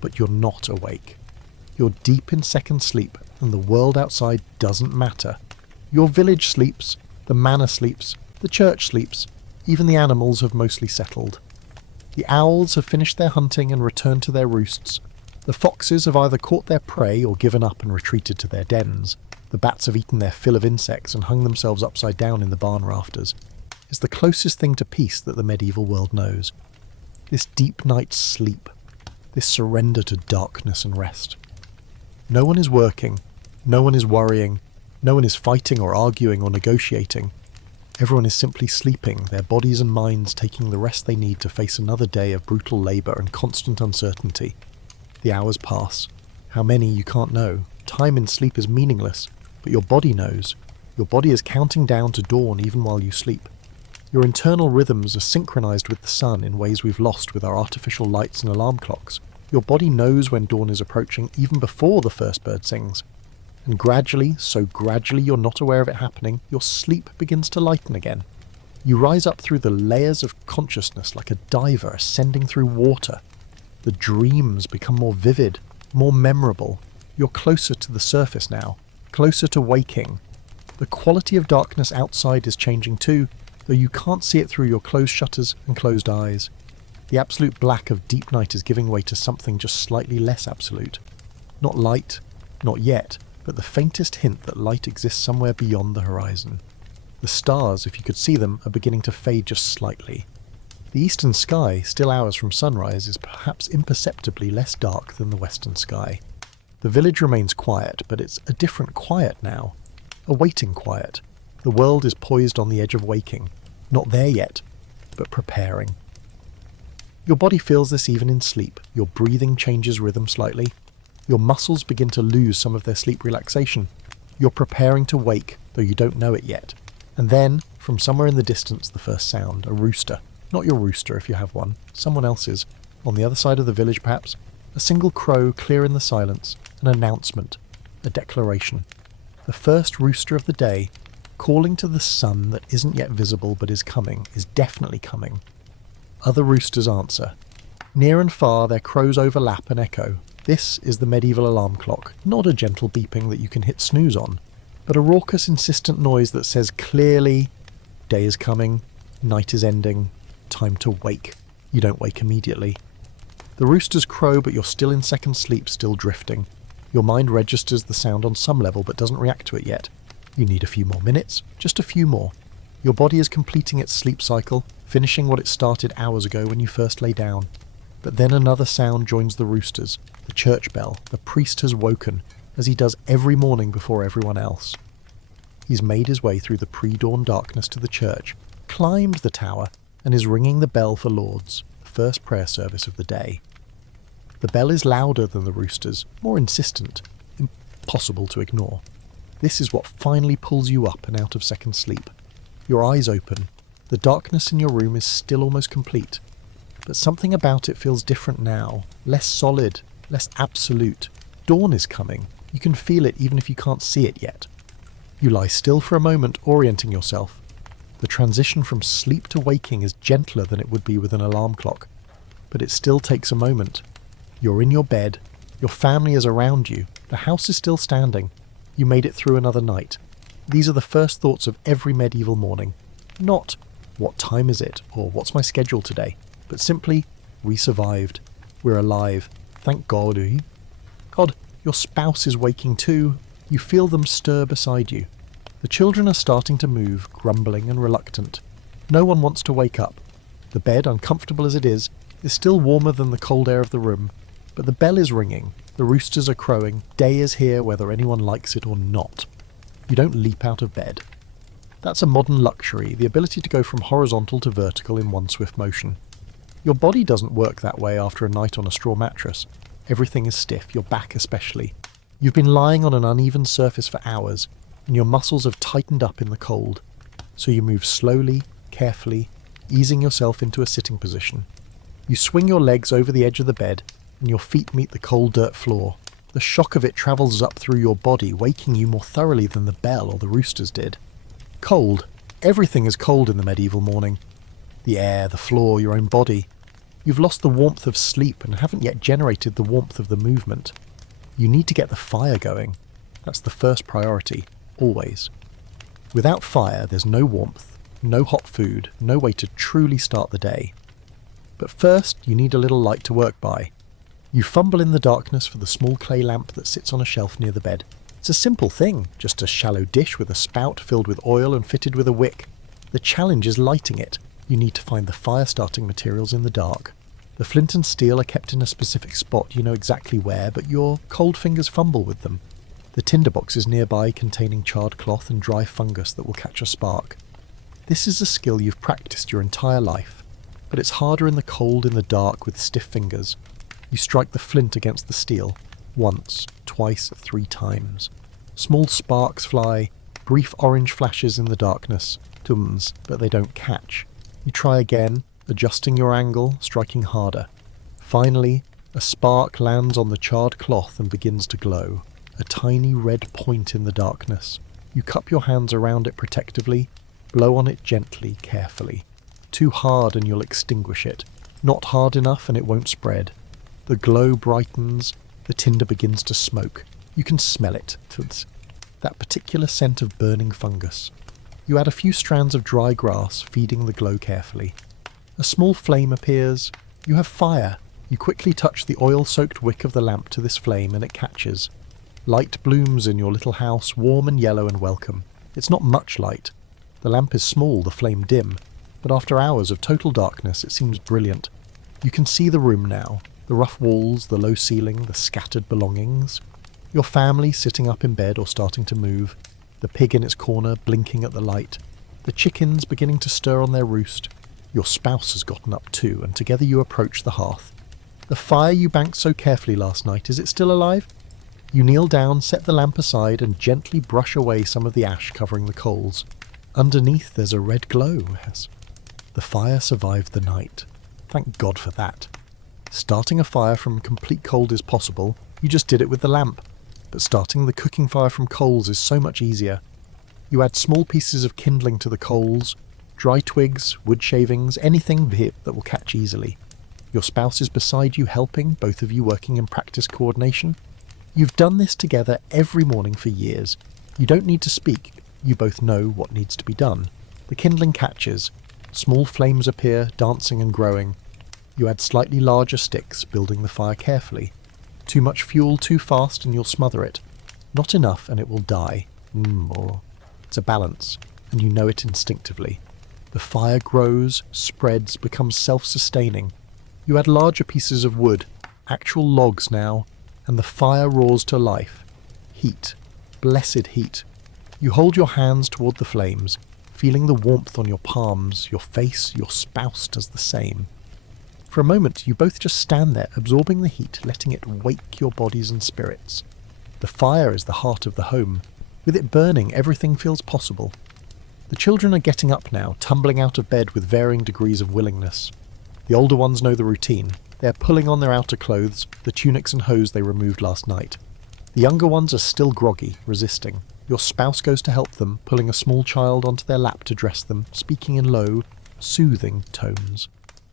But you're not awake. You're deep in second sleep, and the world outside doesn't matter. Your village sleeps, the manor sleeps, the church sleeps, even the animals have mostly settled. The owls have finished their hunting and returned to their roosts. The foxes have either caught their prey or given up and retreated to their dens. The bats have eaten their fill of insects and hung themselves upside down in the barn rafters. It's the closest thing to peace that the medieval world knows. This deep night's sleep, this surrender to darkness and rest. No one is working, no one is worrying, no one is fighting or arguing or negotiating. Everyone is simply sleeping, their bodies and minds taking the rest they need to face another day of brutal labour and constant uncertainty. The hours pass. How many you can't know. Time in sleep is meaningless, but your body knows. Your body is counting down to dawn even while you sleep. Your internal rhythms are synchronized with the sun in ways we've lost with our artificial lights and alarm clocks. Your body knows when dawn is approaching even before the first bird sings. And gradually, so gradually you're not aware of it happening, your sleep begins to lighten again. You rise up through the layers of consciousness like a diver ascending through water. The dreams become more vivid, more memorable. You're closer to the surface now, closer to waking. The quality of darkness outside is changing too, though you can't see it through your closed shutters and closed eyes. The absolute black of deep night is giving way to something just slightly less absolute. Not light, not yet, but the faintest hint that light exists somewhere beyond the horizon. The stars, if you could see them, are beginning to fade just slightly. The eastern sky, still hours from sunrise, is perhaps imperceptibly less dark than the western sky. The village remains quiet, but it's a different quiet now. A waiting quiet. The world is poised on the edge of waking. Not there yet, but preparing. Your body feels this even in sleep. Your breathing changes rhythm slightly. Your muscles begin to lose some of their sleep relaxation. You're preparing to wake, though you don't know it yet. And then, from somewhere in the distance, the first sound, a rooster. Not your rooster if you have one, someone else's. On the other side of the village perhaps. A single crow clear in the silence. An announcement. A declaration. The first rooster of the day, calling to the sun that isn't yet visible but is coming, is definitely coming. Other roosters answer. Near and far their crows overlap and echo. This is the medieval alarm clock, not a gentle beeping that you can hit snooze on, but a raucous insistent noise that says clearly, day is coming, night is ending, time to wake. You don't wake immediately. The roosters crow, but you're still in second sleep, still drifting. Your mind registers the sound on some level but doesn't react to it yet. You need a few more minutes, just a few more. Your body is completing its sleep cycle, finishing what it started hours ago when you first lay down. But then another sound joins the roosters, the church bell. The priest has woken, as he does every morning before everyone else. He's made his way through the pre-dawn darkness to the church, climbed the tower, and is ringing the bell for Lauds, the first prayer service of the day. The bell is louder than the roosters, more insistent, impossible to ignore. This is what finally pulls you up and out of second sleep. Your eyes open. The darkness in your room is still almost complete, but something about it feels different now, less solid, less absolute. Dawn is coming. You can feel it even if you can't see it yet. You lie still for a moment, orienting yourself. The transition from sleep to waking is gentler than it would be with an alarm clock, but it still takes a moment. You're in your bed. Your family is around you. The house is still standing. You made it through another night. These are the first thoughts of every medieval morning. Not, what time is it, or what's my schedule today, but simply, we survived. We're alive. Thank God. God, your spouse is waking too. You feel them stir beside you. The children are starting to move, grumbling and reluctant. No one wants to wake up. The bed, uncomfortable as it is still warmer than the cold air of the room. But the bell is ringing, the roosters are crowing, day is here whether anyone likes it or not. You don't leap out of bed. That's a modern luxury, the ability to go from horizontal to vertical in one swift motion. Your body doesn't work that way after a night on a straw mattress. Everything is stiff, your back especially. You've been lying on an uneven surface for hours, and your muscles have tightened up in the cold. So you move slowly, carefully, easing yourself into a sitting position. You swing your legs over the edge of the bed, and your feet meet the cold dirt floor. The shock of it travels up through your body, waking you more thoroughly than the bell or the roosters did. Cold. Everything is cold in the medieval morning. The air, the floor, your own body. You've lost the warmth of sleep and haven't yet generated the warmth of the movement. You need to get the fire going. That's the first priority, always. Without fire, there's no warmth, no hot food, no way to truly start the day. But first, you need a little light to work by. You fumble in the darkness for the small clay lamp that sits on a shelf near the bed. It's a simple thing, just a shallow dish with a spout filled with oil and fitted with a wick. The challenge is lighting it. You need to find the fire-starting materials in the dark. The flint and steel are kept in a specific spot, you know exactly where, but your cold fingers fumble with them. The tinderbox is nearby, containing charred cloth and dry fungus that will catch a spark. This is a skill you've practiced your entire life, but it's harder in the cold, in the dark, with stiff fingers. You strike the flint against the steel, once, twice, 3 times. Small sparks fly, brief orange flashes in the darkness, tums, but they don't catch. You try again, adjusting your angle, striking harder. Finally, a spark lands on the charred cloth and begins to glow, a tiny red point in the darkness. You cup your hands around it protectively, blow on it gently, carefully. Too hard and you'll extinguish it. Not hard enough and it won't spread. The glow brightens, the tinder begins to smoke. You can smell it. that particular scent of burning fungus. You add a few strands of dry grass, feeding the glow carefully. A small flame appears. You have fire. You quickly touch the oil-soaked wick of the lamp to this flame and it catches. Light blooms in your little house, warm and yellow and welcome. It's not much light. The lamp is small, the flame dim, but after hours of total darkness it seems brilliant. You can see the room now, the rough walls, the low ceiling, the scattered belongings. Your family sitting up in bed or starting to move, the pig in its corner blinking at the light, the chickens beginning to stir on their roost. Your spouse has gotten up too, and together you approach the hearth. The fire you banked so carefully last night, is it still alive? You kneel down, set the lamp aside, and gently brush away some of the ash covering the coals. Underneath there's a red glow. The fire survived the night. Thank God for that. Starting a fire from complete cold is possible, you just did it with the lamp. But starting the cooking fire from coals is so much easier. You add small pieces of kindling to the coals, dry twigs, wood shavings, anything that will catch easily. Your spouse is beside you helping, both of you working in practice coordination. You've done this together every morning for years. You don't need to speak, you both know what needs to be done. The kindling catches, small flames appear, dancing and growing. You add slightly larger sticks, building the fire carefully. Too much fuel too fast and you'll smother it. Not enough and it will die. It's a balance, and you know it instinctively. The fire grows, spreads, becomes self-sustaining. You add larger pieces of wood, actual logs now, and the fire roars to life. Heat. Blessed heat. You hold your hands toward the flames, feeling the warmth on your palms, your face, your spouse does the same. For a moment, you both just stand there, absorbing the heat, letting it wake your bodies and spirits. The fire is the heart of the home. With it burning, everything feels possible. The children are getting up now, tumbling out of bed with varying degrees of willingness. The older ones know the routine. They are pulling on their outer clothes, the tunics and hose they removed last night. The younger ones are still groggy, resisting. Your spouse goes to help them, pulling a small child onto their lap to dress them, speaking in low, soothing tones.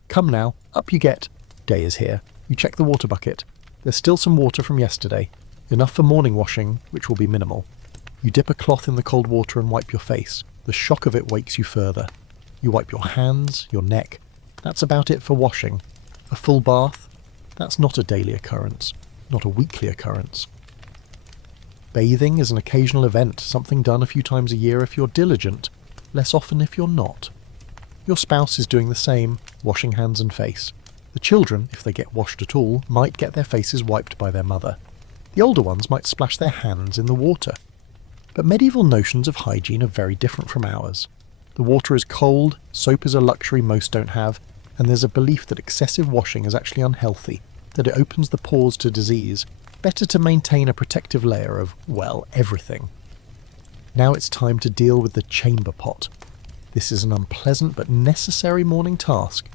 Come now, up you get. Day is here. You check the water bucket. There's still some water from yesterday. Enough for morning washing, which will be minimal. You dip a cloth in the cold water and wipe your face. The shock of it wakes you further. You wipe your hands, your neck. That's about it for washing. A full bath? That's not a daily occurrence. Not a weekly occurrence. Bathing is an occasional event, something done a few times a year if you're diligent, less often if you're not. Your spouse is doing the same, washing hands and face. The children, if they get washed at all, might get their faces wiped by their mother. The older ones might splash their hands in the water. But medieval notions of hygiene are very different from ours. The water is cold, soap is a luxury most don't have, and there's a belief that excessive washing is actually unhealthy, that it opens the pores to disease. Better to maintain a protective layer of, well, everything. Now it's time to deal with the chamber pot. This is an unpleasant but necessary morning task.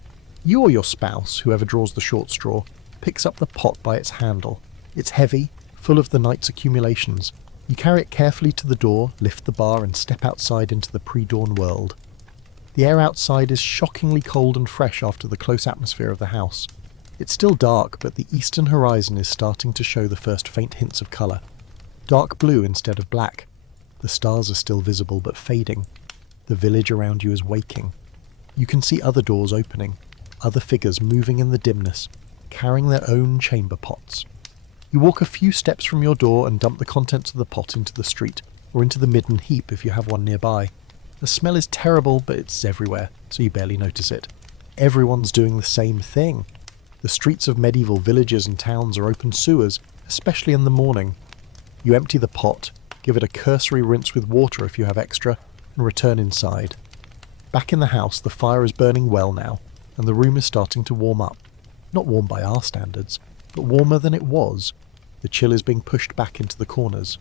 You or your spouse, whoever draws the short straw, picks up the pot by its handle. It's heavy, full of the night's accumulations. You carry it carefully to the door, lift the bar and step outside into the pre-dawn world. The air outside is shockingly cold and fresh after the close atmosphere of the house. It's still dark, but the eastern horizon is starting to show the first faint hints of colour. Dark blue instead of black. The stars are still visible but fading. The village around you is waking. You can see other doors opening, other figures moving in the dimness, carrying their own chamber pots. You walk a few steps from your door and dump the contents of the pot into the street, or into the midden heap if you have one nearby. The smell is terrible, but it's everywhere, so you barely notice it. Everyone's doing the same thing. The streets of medieval villages and towns are open sewers, especially in the morning. You empty the pot, give it a cursory rinse with water if you have extra, and return inside. Back in the house, the fire is burning well now, and the room is starting to warm up. Not warm by our standards, but warmer than it was. The chill is being pushed back into the corners.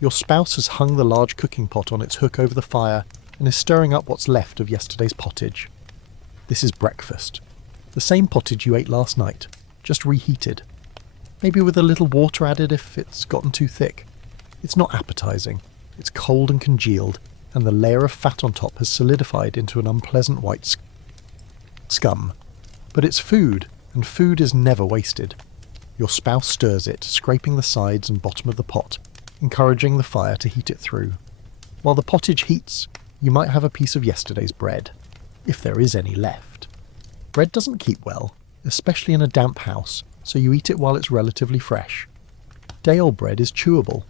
Your spouse has hung the large cooking pot on its hook over the fire and is stirring up what's left of yesterday's pottage. This is breakfast. The same pottage you ate last night, just reheated. Maybe with a little water added if it's gotten too thick. It's not appetizing. It's cold and congealed, and the layer of fat on top has solidified into an unpleasant white scum. But it's food, and food is never wasted. Your spouse stirs it, scraping the sides and bottom of the pot. encouraging the fire to heat it through. While the pottage heats, you might have a piece of yesterday's bread, if there is any left. Bread doesn't keep well, especially in a damp house, so you eat it while it's relatively fresh. Day-old bread is chewable.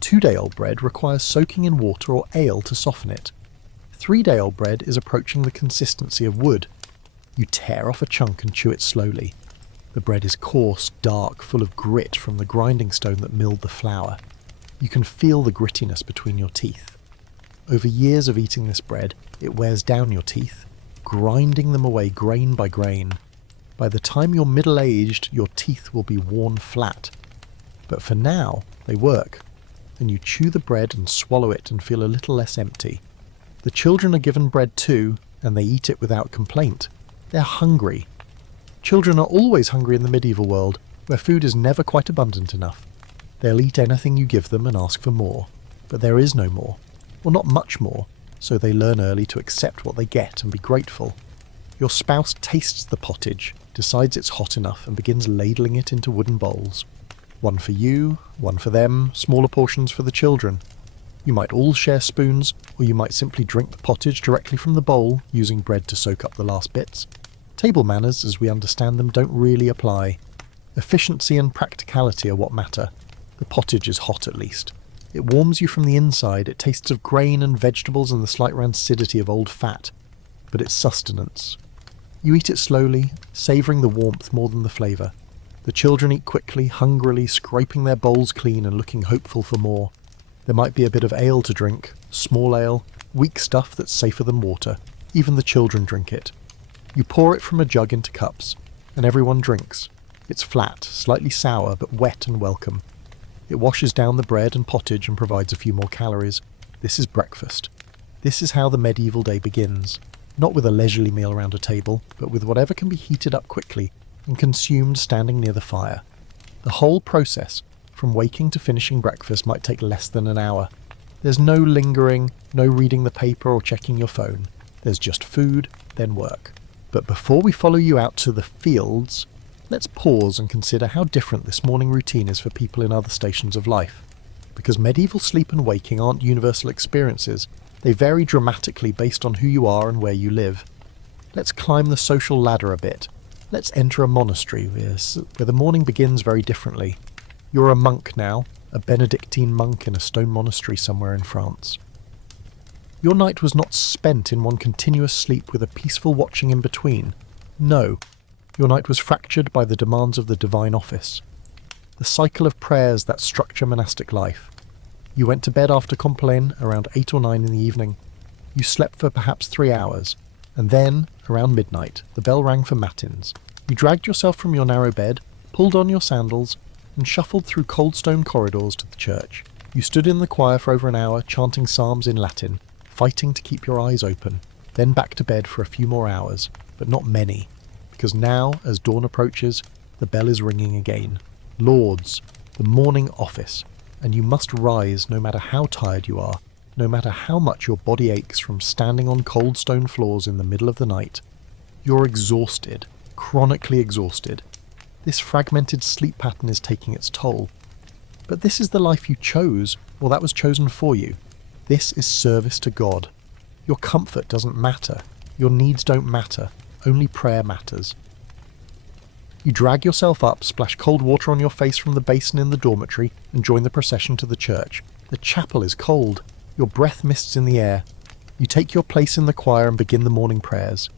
2-day-old bread requires soaking in water or ale to soften it. 3-day-old bread is approaching the consistency of wood. You tear off a chunk and chew it slowly. The bread is coarse, dark, full of grit from the grinding stone that milled the flour. You can feel the grittiness between your teeth. Over years of eating this bread, it wears down your teeth, grinding them away grain by grain. By the time you're middle-aged, your teeth will be worn flat. But for now, they work, and you chew the bread and swallow it and feel a little less empty. The children are given bread too, and they eat it without complaint. They're hungry. Children are always hungry in the medieval world, where food is never quite abundant enough. They'll eat anything you give them and ask for more, but there is no more, or not much more, so they learn early to accept what they get and be grateful. Your spouse tastes the pottage, decides it's hot enough, and begins ladling it into wooden bowls. One for you, one for them, smaller portions for the children. You might all share spoons, or you might simply drink the pottage directly from the bowl, using bread to soak up the last bits. Table manners, as we understand them, don't really apply. Efficiency and practicality are what matter. The pottage is hot at least. It warms you from the inside, it tastes of grain and vegetables and the slight rancidity of old fat. But it's sustenance. You eat it slowly, savouring the warmth more than the flavour. The children eat quickly, hungrily, scraping their bowls clean and looking hopeful for more. There might be a bit of ale to drink, small ale, weak stuff that's safer than water. Even the children drink it. You pour it from a jug into cups, and everyone drinks. It's flat, slightly sour, but wet and welcome. It washes down the bread and pottage and provides a few more calories. This is breakfast. This is how the medieval day begins. Not with a leisurely meal around a table, but with whatever can be heated up quickly and consumed standing near the fire. The whole process, from waking to finishing breakfast, might take less than an hour. There's no lingering, no reading the paper or checking your phone. There's just food, then work. But before we follow you out to the fields, let's pause and consider how different this morning routine is for people in other stations of life. Because medieval sleep and waking aren't universal experiences, they vary dramatically based on who you are and where you live. Let's climb the social ladder a bit. Let's enter a monastery where the morning begins very differently. You're a monk now, a Benedictine monk in a stone monastery somewhere in France. Your night was not spent in one continuous sleep with a peaceful watching in between. No, your night was fractured by the demands of the divine office. The cycle of prayers that structure monastic life. You went to bed after Compline around 8 or 9 in the evening. You slept for perhaps 3 hours, and then, around midnight, the bell rang for matins. You dragged yourself from your narrow bed, pulled on your sandals, and shuffled through cold stone corridors to the church. You stood in the choir for over an hour, chanting psalms in Latin, fighting to keep your eyes open, then back to bed for a few more hours, but not many, because now, as dawn approaches, the bell is ringing again. Lords, the morning office, and you must rise no matter how tired you are, no matter how much your body aches from standing on cold stone floors in the middle of the night. You're exhausted, chronically exhausted. This fragmented sleep pattern is taking its toll. But this is the life you chose, or that was chosen for you. This is service to God. Your comfort doesn't matter. Your needs don't matter. Only prayer matters. You drag yourself up, splash cold water on your face from the basin in the dormitory, and join the procession to the church. The chapel is cold. Your breath mists in the air. You take your place in the choir and begin the morning prayers.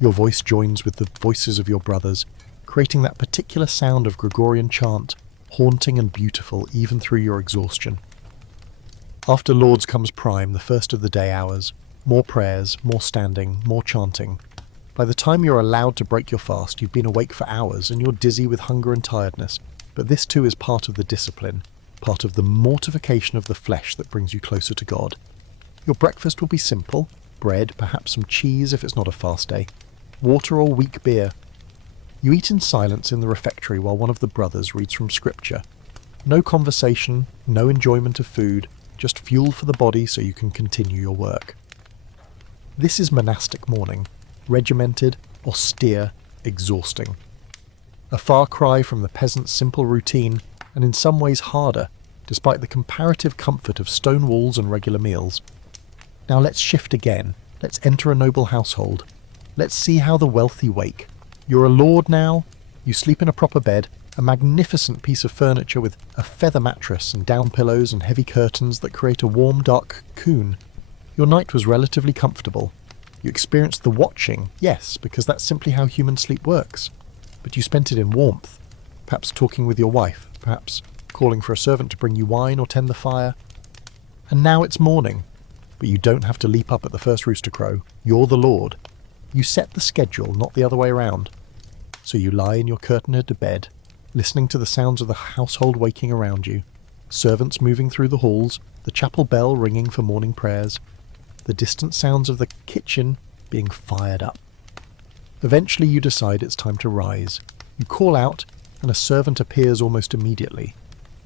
Your voice joins with the voices of your brothers, creating that particular sound of Gregorian chant, haunting and beautiful even through your exhaustion. After Lauds comes prime, the first of the day hours. More prayers, more standing, more chanting. By the time you're allowed to break your fast, you've been awake for hours and you're dizzy with hunger and tiredness. But this too is part of the discipline, part of the mortification of the flesh that brings you closer to God. Your breakfast will be simple, bread, perhaps some cheese if it's not a fast day, water or weak beer. You eat in silence in the refectory while one of the brothers reads from scripture. No conversation, no enjoyment of food, just fuel for the body so you can continue your work. This is monastic morning, regimented, austere, exhausting. A far cry from the peasant's simple routine, and in some ways harder, despite the comparative comfort of stone walls and regular meals. Now let's shift again. Let's enter a noble household. Let's see how the wealthy wake. You're a lord now. You sleep in a proper bed, a magnificent piece of furniture with a feather mattress and down pillows and heavy curtains that create a warm, dark cocoon. Your night was relatively comfortable. You experienced the watching, yes, because that's simply how human sleep works. But you spent it in warmth, perhaps talking with your wife, perhaps calling for a servant to bring you wine or tend the fire. And now it's morning, but you don't have to leap up at the first rooster crow. You're the lord. You set the schedule, not the other way around. So you lie in your curtained bed, listening to the sounds of the household waking around you, servants moving through the halls, the chapel bell ringing for morning prayers, the distant sounds of the kitchen being fired up. Eventually you decide it's time to rise. You call out, and a servant appears almost immediately.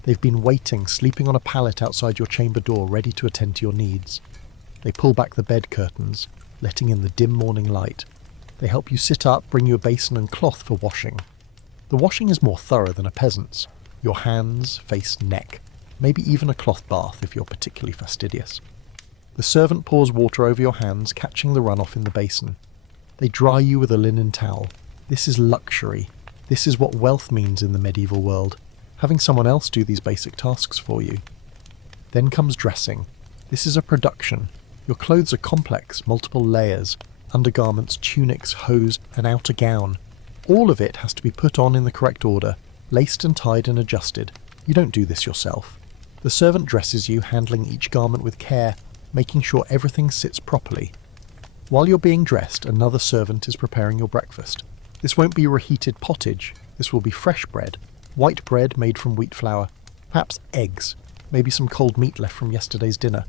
They've been waiting, sleeping on a pallet outside your chamber door, ready to attend to your needs. They pull back the bed curtains, letting in the dim morning light. They help you sit up, bring you a basin and cloth for washing. The washing is more thorough than a peasant's. Your hands, face, neck, maybe even a cloth bath if you're particularly fastidious. The servant pours water over your hands, catching the runoff in the basin. They dry you with a linen towel. This is luxury. This is what wealth means in the medieval world, having someone else do these basic tasks for you. Then comes dressing. This is a production. Your clothes are complex, multiple layers, undergarments, tunics, hose, an outer gown. All of it has to be put on in the correct order, laced and tied and adjusted. You don't do this yourself. The servant dresses you, handling each garment with care, making sure everything sits properly. While you're being dressed, another servant is preparing your breakfast. This won't be reheated pottage. This will be fresh bread, white bread made from wheat flour, perhaps eggs, maybe some cold meat left from yesterday's dinner,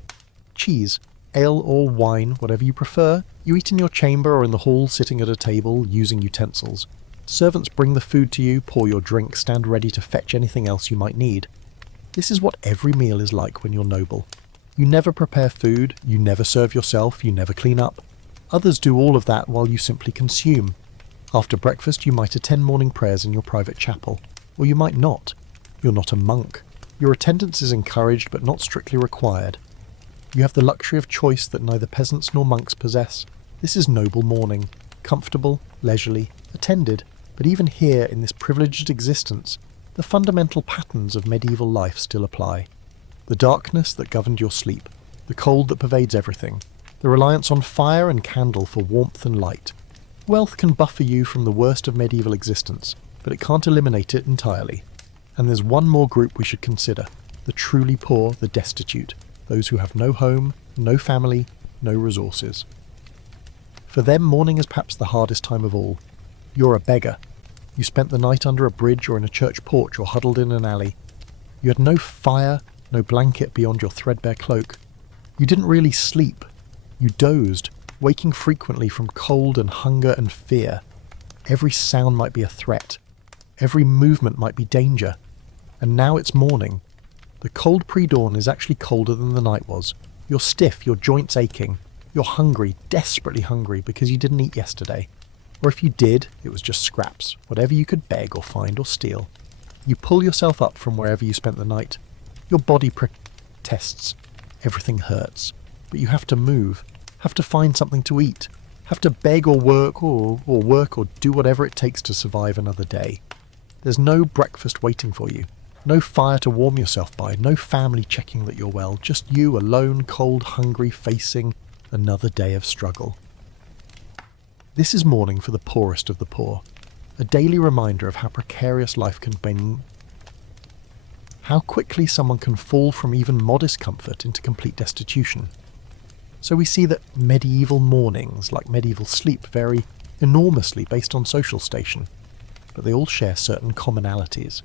cheese, ale or wine, whatever you prefer. You eat in your chamber or in the hall, sitting at a table, using utensils. Servants bring the food to you, pour your drink, stand ready to fetch anything else you might need. This is what every meal is like when you're noble. You never prepare food, you never serve yourself, you never clean up. Others do all of that while you simply consume. After breakfast you might attend morning prayers in your private chapel, or you might not. You're not a monk. Your attendance is encouraged but not strictly required. You have the luxury of choice that neither peasants nor monks possess. This is noble mourning, comfortable, leisurely, attended, but even here in this privileged existence, the fundamental patterns of medieval life still apply. The darkness that governed your sleep, the cold that pervades everything, the reliance on fire and candle for warmth and light. Wealth can buffer you from the worst of medieval existence, but it can't eliminate it entirely. And there's one more group we should consider: the truly poor, the destitute, those who have no home, no family, no resources. For them, morning is perhaps the hardest time of all. You're a beggar. You spent the night under a bridge or in a church porch or huddled in an alley. You had no fire, no blanket beyond your threadbare cloak. You didn't really sleep. You dozed, waking frequently from cold and hunger and fear. Every sound might be a threat. Every movement might be danger. And now it's morning. The cold pre-dawn is actually colder than the night was. You're stiff, your joints aching. You're hungry, desperately hungry, because you didn't eat yesterday. Or if you did, it was just scraps, whatever you could beg or find or steal. You pull yourself up from wherever you spent the night. Your body protests. Everything hurts. But you have to move, have to find something to eat, have to beg or work or do whatever it takes to survive another day. There's no breakfast waiting for you. No fire to warm yourself by, no family checking that you're well, just you alone, cold, hungry, facing another day of struggle. This is mourning for the poorest of the poor, a daily reminder of how precarious life can be, how quickly someone can fall from even modest comfort into complete destitution. So we see that medieval mornings, like medieval sleep, vary enormously based on social station, but they all share certain commonalities.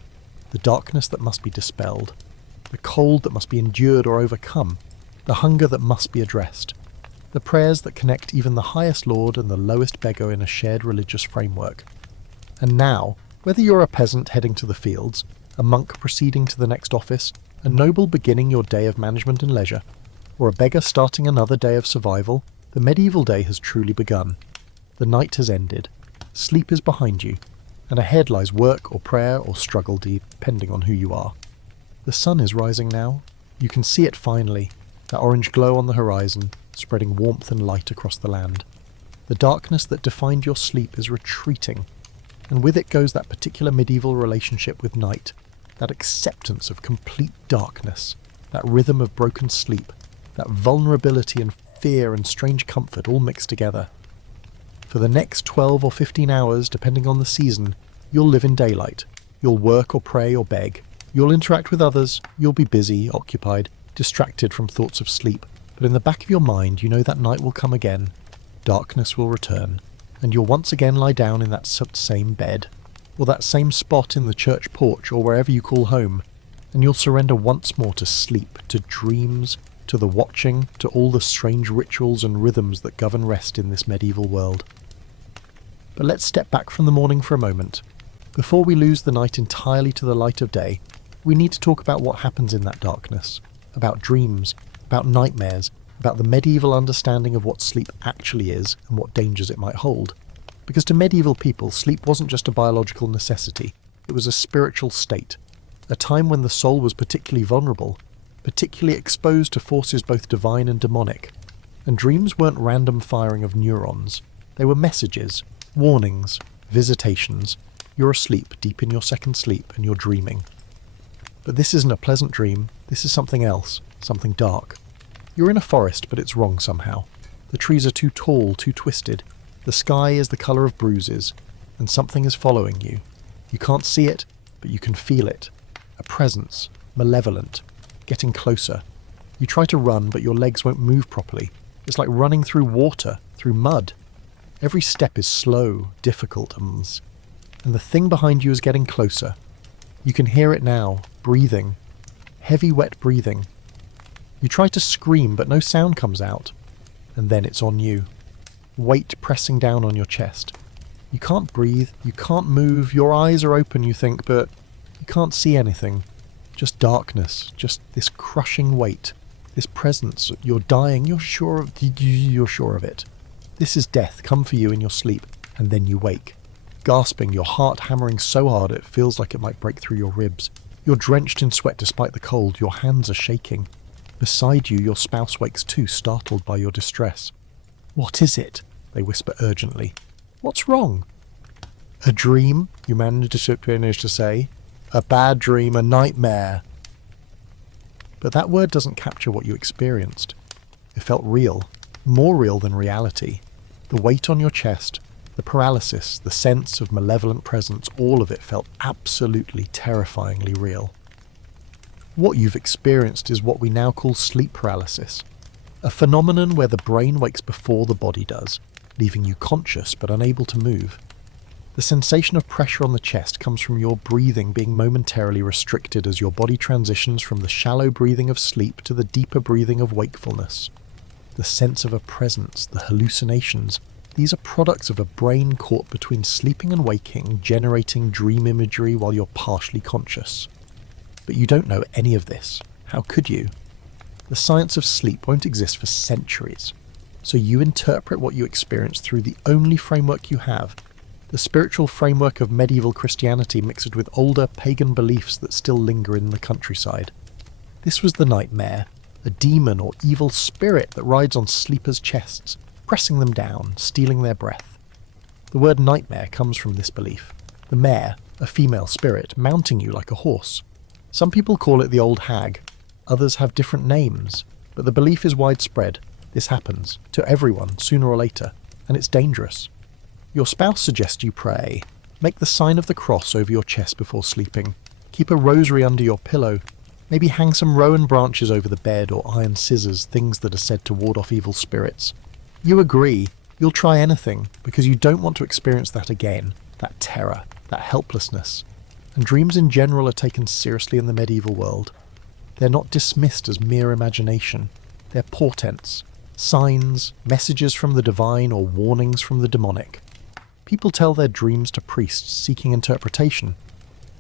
The darkness that must be dispelled, the cold that must be endured or overcome, the hunger that must be addressed, the prayers that connect even the highest lord and the lowest beggar in a shared religious framework. And now, whether you're a peasant heading to the fields, a monk proceeding to the next office, a noble beginning your day of management and leisure, or a beggar starting another day of survival, the medieval day has truly begun. The night has ended, sleep is behind you, and ahead lies work or prayer or struggle, depending on who you are. The sun is rising now. You can see it finally, that orange glow on the horizon, spreading warmth and light across the land. The darkness that defined your sleep is retreating, and with it goes that particular medieval relationship with night, that acceptance of complete darkness, that rhythm of broken sleep, that vulnerability and fear and strange comfort all mixed together. For the next 12 or 15 hours, depending on the season, you'll live in daylight. You'll work or pray or beg. You'll interact with others. You'll be busy, occupied, distracted from thoughts of sleep. But in the back of your mind, you know that night will come again. Darkness will return, and you'll once again lie down in that same bed, or that same spot in the church porch, or wherever you call home, and you'll surrender once more to sleep, to dreams, to the watching, to all the strange rituals and rhythms that govern rest in this medieval world. But let's step back from the morning for a moment. Before we lose the night entirely to the light of day, we need to talk about what happens in that darkness, about dreams, about nightmares, about the medieval understanding of what sleep actually is and what dangers it might hold. Because to medieval people, sleep wasn't just a biological necessity, it was a spiritual state, a time when the soul was particularly vulnerable, particularly exposed to forces both divine and demonic. And dreams weren't random firing of neurons, they were messages, warnings, visitations. You're asleep, deep in your second sleep, and you're dreaming. But this isn't a pleasant dream, this is something else, something dark. You're in a forest, but it's wrong somehow. The trees are too tall, too twisted. The sky is the colour of bruises, and something is following you. You can't see it, but you can feel it. A presence, malevolent, getting closer. You try to run, but your legs won't move properly. It's like running through water, through mud. Every step is slow, difficult, and the thing behind you is getting closer. You can hear it now, breathing. Heavy, wet breathing. You try to scream, but no sound comes out. And then it's on you. Weight pressing down on your chest. You can't breathe, you can't move, your eyes are open, you think, but you can't see anything. Just darkness, just this crushing weight, this presence. You're dying, you're sure of it. This is death, come for you in your sleep, and then you wake. Gasping, your heart hammering so hard it feels like it might break through your ribs. You're drenched in sweat despite the cold, your hands are shaking. Beside you, your spouse wakes too, startled by your distress. "What is it?" they whisper urgently. "What's wrong?" "A dream," you manage to say. "A bad dream, a nightmare." But that word doesn't capture what you experienced. It felt real, more real than reality. The weight on your chest, the paralysis, the sense of malevolent presence, all of it felt absolutely terrifyingly real. What you've experienced is what we now call sleep paralysis, a phenomenon where the brain wakes before the body does, leaving you conscious but unable to move. The sensation of pressure on the chest comes from your breathing being momentarily restricted as your body transitions from the shallow breathing of sleep to the deeper breathing of wakefulness. The sense of a presence, the hallucinations, these are products of a brain caught between sleeping and waking, generating dream imagery while you're partially conscious. But you don't know any of this. How could you? The science of sleep won't exist for centuries, so you interpret what you experience through the only framework you have, the spiritual framework of medieval Christianity mixed with older pagan beliefs that still linger in the countryside. This was the nightmare, a demon or evil spirit that rides on sleepers' chests, pressing them down, stealing their breath. The word nightmare comes from this belief. The mare, a female spirit, mounting you like a horse. Some people call it the old hag, others have different names, but the belief is widespread. This happens, to everyone, sooner or later, and it's dangerous. Your spouse suggests you pray. Make the sign of the cross over your chest before sleeping. Keep a rosary under your pillow. Maybe hang some rowan branches over the bed or iron scissors, things that are said to ward off evil spirits. You agree, you'll try anything, because you don't want to experience that again, that terror, that helplessness. And dreams in general are taken seriously in the medieval world. They're not dismissed as mere imagination. They're portents, signs, messages from the divine or warnings from the demonic. People tell their dreams to priests seeking interpretation.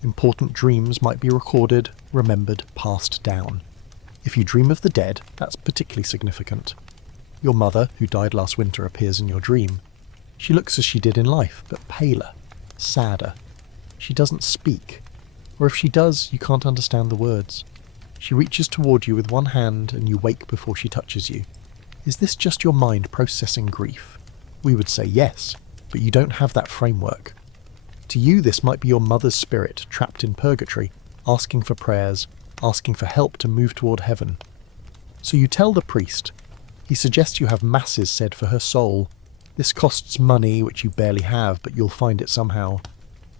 Important dreams might be recorded, remembered, passed down. If you dream of the dead, that's particularly significant. Your mother, who died last winter, appears in your dream. She looks as she did in life, but paler, sadder. She doesn't speak. Or if she does, you can't understand the words. She reaches toward you with one hand and you wake before she touches you. Is this just your mind processing grief? We would say yes, but you don't have that framework. To you, this might be your mother's spirit trapped in purgatory, asking for prayers, asking for help to move toward heaven. So you tell the priest. He suggests you have masses said for her soul. This costs money, which you barely have, but you'll find it somehow.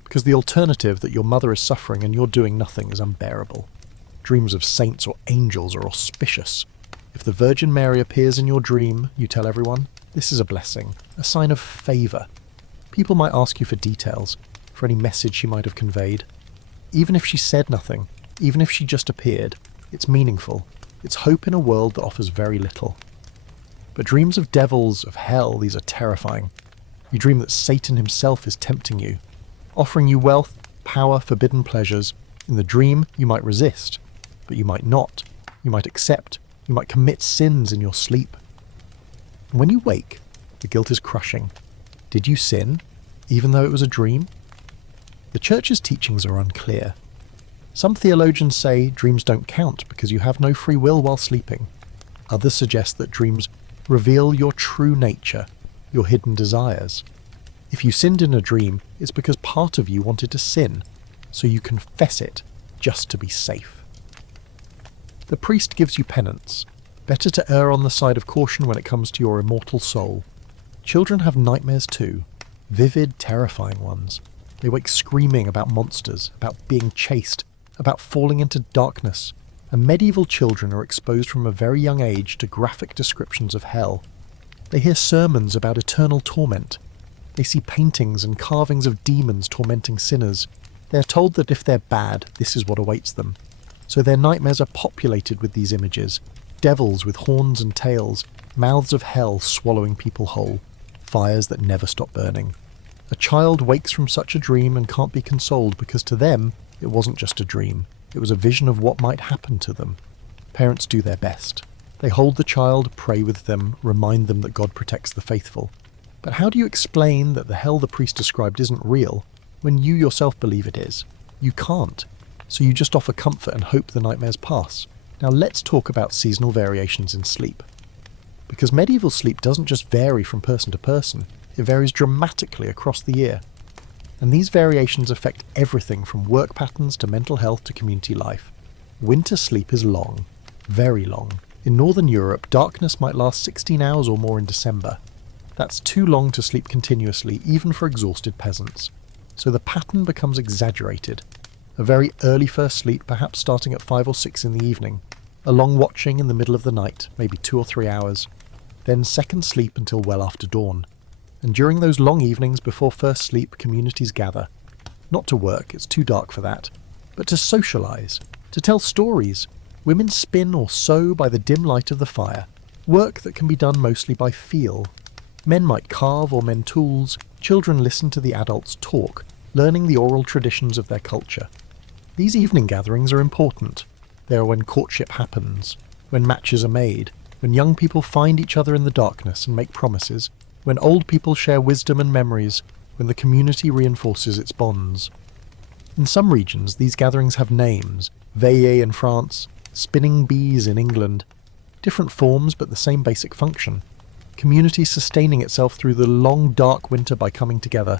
Because the alternative that your mother is suffering and you're doing nothing is unbearable. Dreams of saints or angels are auspicious. If the Virgin Mary appears in your dream, you tell everyone, this is a blessing, a sign of favour. People might ask you for details, for any message she might have conveyed. Even if she said nothing, even if she just appeared, it's meaningful. It's hope in a world that offers very little. But dreams of devils, of hell, these are terrifying. You dream that Satan himself is tempting you, offering you wealth, power, forbidden pleasures. In the dream, you might resist, but you might not. You might accept. You might commit sins in your sleep. And when you wake, the guilt is crushing. Did you sin, even though it was a dream? The Church's teachings are unclear. Some theologians say dreams don't count because you have no free will while sleeping. Others suggest that dreams reveal your true nature, your hidden desires. If you sinned in a dream, it's because part of you wanted to sin, so you confess it just to be safe. The priest gives you penance. Better to err on the side of caution when it comes to your immortal soul. Children have nightmares too, vivid, terrifying ones. They wake screaming about monsters, about being chased, about falling into darkness. And medieval children are exposed from a very young age to graphic descriptions of hell. They hear sermons about eternal torment. They see paintings and carvings of demons tormenting sinners. They are told that if they're bad, this is what awaits them. So their nightmares are populated with these images. Devils with horns and tails, mouths of hell swallowing people whole, fires that never stop burning. A child wakes from such a dream and can't be consoled because to them, it wasn't just a dream. It was a vision of what might happen to them. Parents do their best. They hold the child, pray with them, remind them that God protects the faithful. But how do you explain that the hell the priest described isn't real when you yourself believe it is? You can't. So you just offer comfort and hope the nightmares pass. Now let's talk about seasonal variations in sleep. Because medieval sleep doesn't just vary from person to person, it varies dramatically across the year. And these variations affect everything from work patterns to mental health to community life. Winter sleep is long, very long. In Northern Europe, darkness might last 16 hours or more in December. That's too long to sleep continuously, even for exhausted peasants. So the pattern becomes exaggerated. A very early first sleep, perhaps starting at 5 or 6 in the evening. A long watching in the middle of the night, maybe 2 or 3 hours. Then second sleep until well after dawn. And during those long evenings before first sleep, communities gather. Not to work, it's too dark for that, but to socialise, to tell stories. Women spin or sew by the dim light of the fire, work that can be done mostly by feel. Men might carve or mend tools, children listen to the adults talk, learning the oral traditions of their culture. These evening gatherings are important. They are when courtship happens, when matches are made, when young people find each other in the darkness and make promises, when old people share wisdom and memories, when the community reinforces its bonds. In some regions, these gatherings have names: veillées in France, spinning bees in England. Different forms, but the same basic function. Community sustaining itself through the long, dark winter by coming together.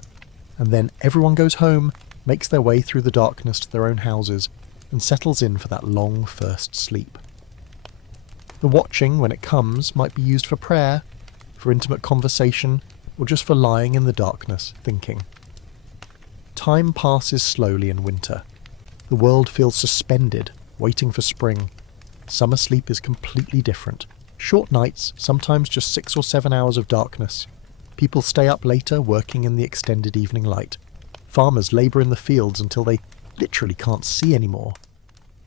And then everyone goes home, makes their way through the darkness to their own houses, and settles in for that long first sleep. The watching, when it comes, might be used for prayer, for intimate conversation, or just for lying in the darkness, thinking. Time passes slowly in winter. The world feels suspended, waiting for spring. Summer sleep is completely different. Short nights, sometimes just 6 or 7 hours of darkness. People stay up later, working in the extended evening light. Farmers labour in the fields until they literally can't see anymore.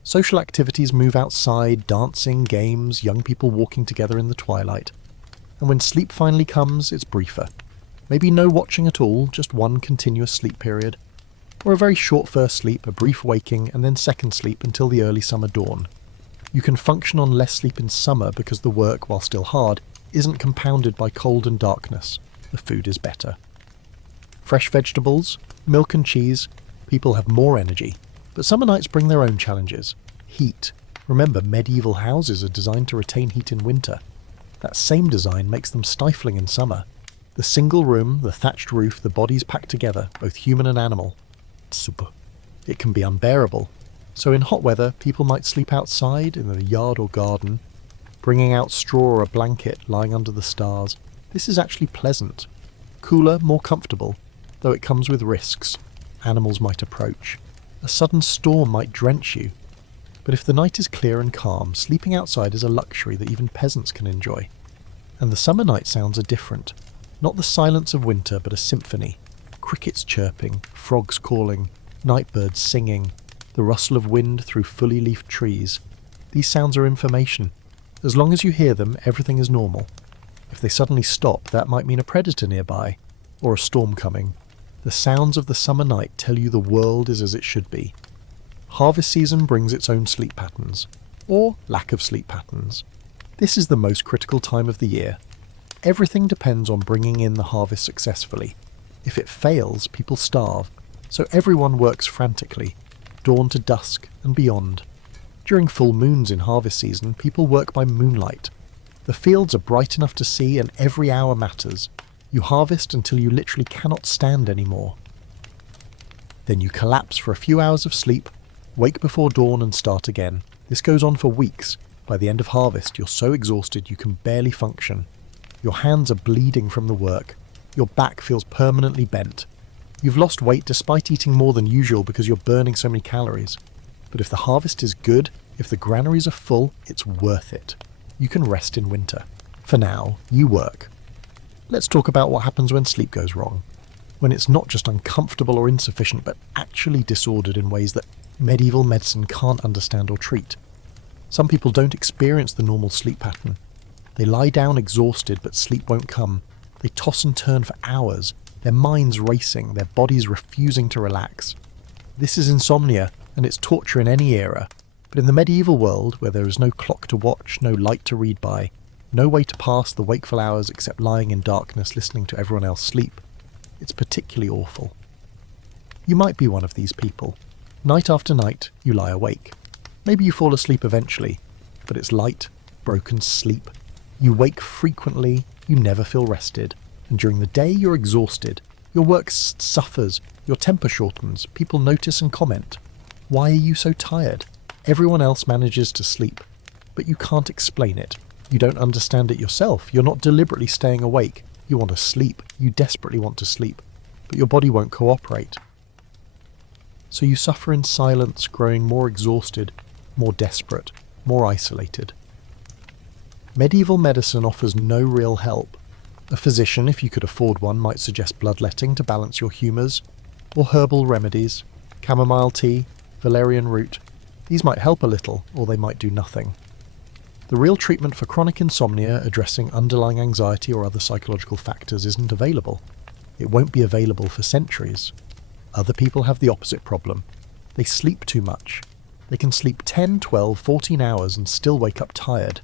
Social activities move outside, dancing, games, young people walking together in the twilight. And when sleep finally comes, it's briefer. Maybe no watching at all, just one continuous sleep period. Or a very short first sleep, a brief waking, and then second sleep until the early summer dawn. You can function on less sleep in summer because the work, while still hard, isn't compounded by cold and darkness. The food is better. Fresh vegetables, milk and cheese, people have more energy. But summer nights bring their own challenges. Heat, Remember, medieval houses are designed to retain heat in winter. That same design makes them stifling in summer. The single room, the thatched roof, the bodies packed together, both human and animal. Super. It can be unbearable. So in hot weather, people might sleep outside, in the yard or garden, bringing out straw or a blanket, lying under the stars. This is actually pleasant. Cooler, more comfortable, though it comes with risks. Animals might approach. A sudden storm might drench you. But if the night is clear and calm, sleeping outside is a luxury that even peasants can enjoy. And the summer night sounds are different. Not the silence of winter, but a symphony. Crickets chirping, frogs calling, night birds singing, the rustle of wind through fully leafed trees. These sounds are information. As long as you hear them, everything is normal. If they suddenly stop, that might mean a predator nearby, or a storm coming. The sounds of the summer night tell you the world is as it should be. Harvest season brings its own sleep patterns, or lack of sleep patterns. This is the most critical time of the year. Everything depends on bringing in the harvest successfully. If it fails, people starve, so everyone works frantically, dawn to dusk and beyond. During full moons in harvest season, people work by moonlight. The fields are bright enough to see and every hour matters. You harvest until you literally cannot stand anymore. Then you collapse for a few hours of sleep, wake before dawn and start again. This goes on for weeks. By the end of harvest, you're so exhausted you can barely function. Your hands are bleeding from the work. Your back feels permanently bent. You've lost weight despite eating more than usual because you're burning so many calories. But if the harvest is good, if the granaries are full, it's worth it. You can rest in winter. For now, you work. Let's talk about what happens when sleep goes wrong. When it's not just uncomfortable or insufficient, but actually disordered in ways that medieval medicine can't understand or treat. Some people don't experience the normal sleep pattern. They lie down exhausted, but sleep won't come. They toss and turn for hours, their minds racing, their bodies refusing to relax. This is insomnia, and it's torture in any era. But in the medieval world, where there is no clock to watch, no light to read by, no way to pass the wakeful hours except lying in darkness listening to everyone else sleep, it's particularly awful. You might be one of these people. Night after night, you lie awake. Maybe you fall asleep eventually, but it's light, broken sleep. You wake frequently, you never feel rested, and during the day you're exhausted. Your work suffers, your temper shortens, people notice and comment. Why are you so tired? Everyone else manages to sleep, but you can't explain it. You don't understand it yourself. You're not deliberately staying awake. You want to sleep. You desperately want to sleep, but your body won't cooperate. So you suffer in silence, growing more exhausted, more desperate, more isolated. Medieval medicine offers no real help. A physician, if you could afford one, might suggest bloodletting to balance your humours, or herbal remedies, chamomile tea, valerian root. These might help a little, or they might do nothing. The real treatment for chronic insomnia addressing underlying anxiety or other psychological factors isn't available. It won't be available for centuries. Other people have the opposite problem. They sleep too much. They can sleep 10, 12, 14 hours and still wake up tired.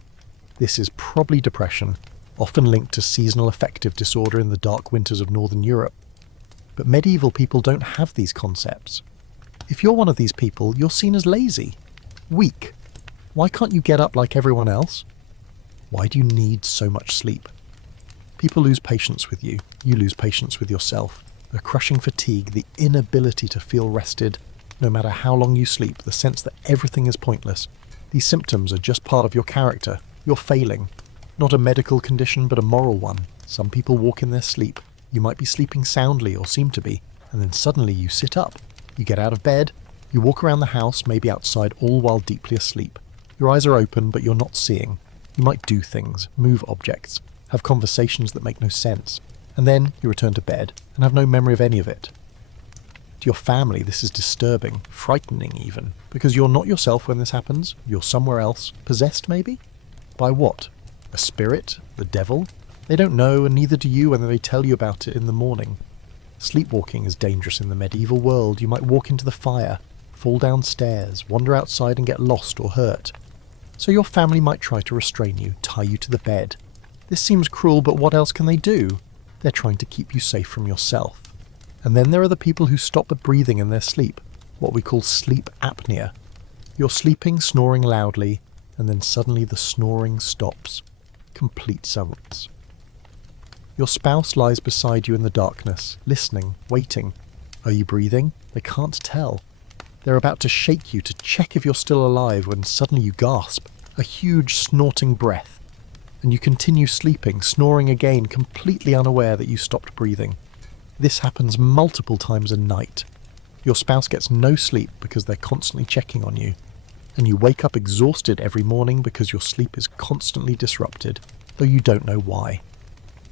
This is probably depression, often linked to seasonal affective disorder in the dark winters of Northern Europe. But medieval people don't have these concepts. If you're one of these people, you're seen as lazy, weak. Why can't you get up like everyone else? Why do you need so much sleep? People lose patience with you. You lose patience with yourself. The crushing fatigue, the inability to feel rested, no matter how long you sleep, the sense that everything is pointless. These symptoms are just part of your character. You're failing. Not a medical condition, but a moral one. Some people walk in their sleep. You might be sleeping soundly or seem to be, and then suddenly you sit up. You get out of bed. You walk around the house, maybe outside, all while deeply asleep. Your eyes are open, but you're not seeing. You might do things, move objects, have conversations that make no sense, and then you return to bed and have no memory of any of it. To your family, this is disturbing, frightening even, because you're not yourself when this happens. You're somewhere else, possessed maybe? By what? A spirit? The devil? They don't know, and neither do you when they tell you about it in the morning. Sleepwalking is dangerous in the medieval world. You might walk into the fire, fall downstairs, wander outside and get lost or hurt. So your family might try to restrain you, tie you to the bed. This seems cruel, but what else can they do? They're trying to keep you safe from yourself. And then there are the people who stop the breathing in their sleep, what we call sleep apnea. You're sleeping, snoring loudly, and then suddenly the snoring stops. Complete silence. Your spouse lies beside you in the darkness, listening, waiting. Are you breathing? They can't tell. They're about to shake you to check if you're still alive when suddenly you gasp, a huge snorting breath, and you continue sleeping, snoring again, completely unaware that you stopped breathing. This happens multiple times a night. Your spouse gets no sleep because they're constantly checking on you, and you wake up exhausted every morning because your sleep is constantly disrupted, though you don't know why.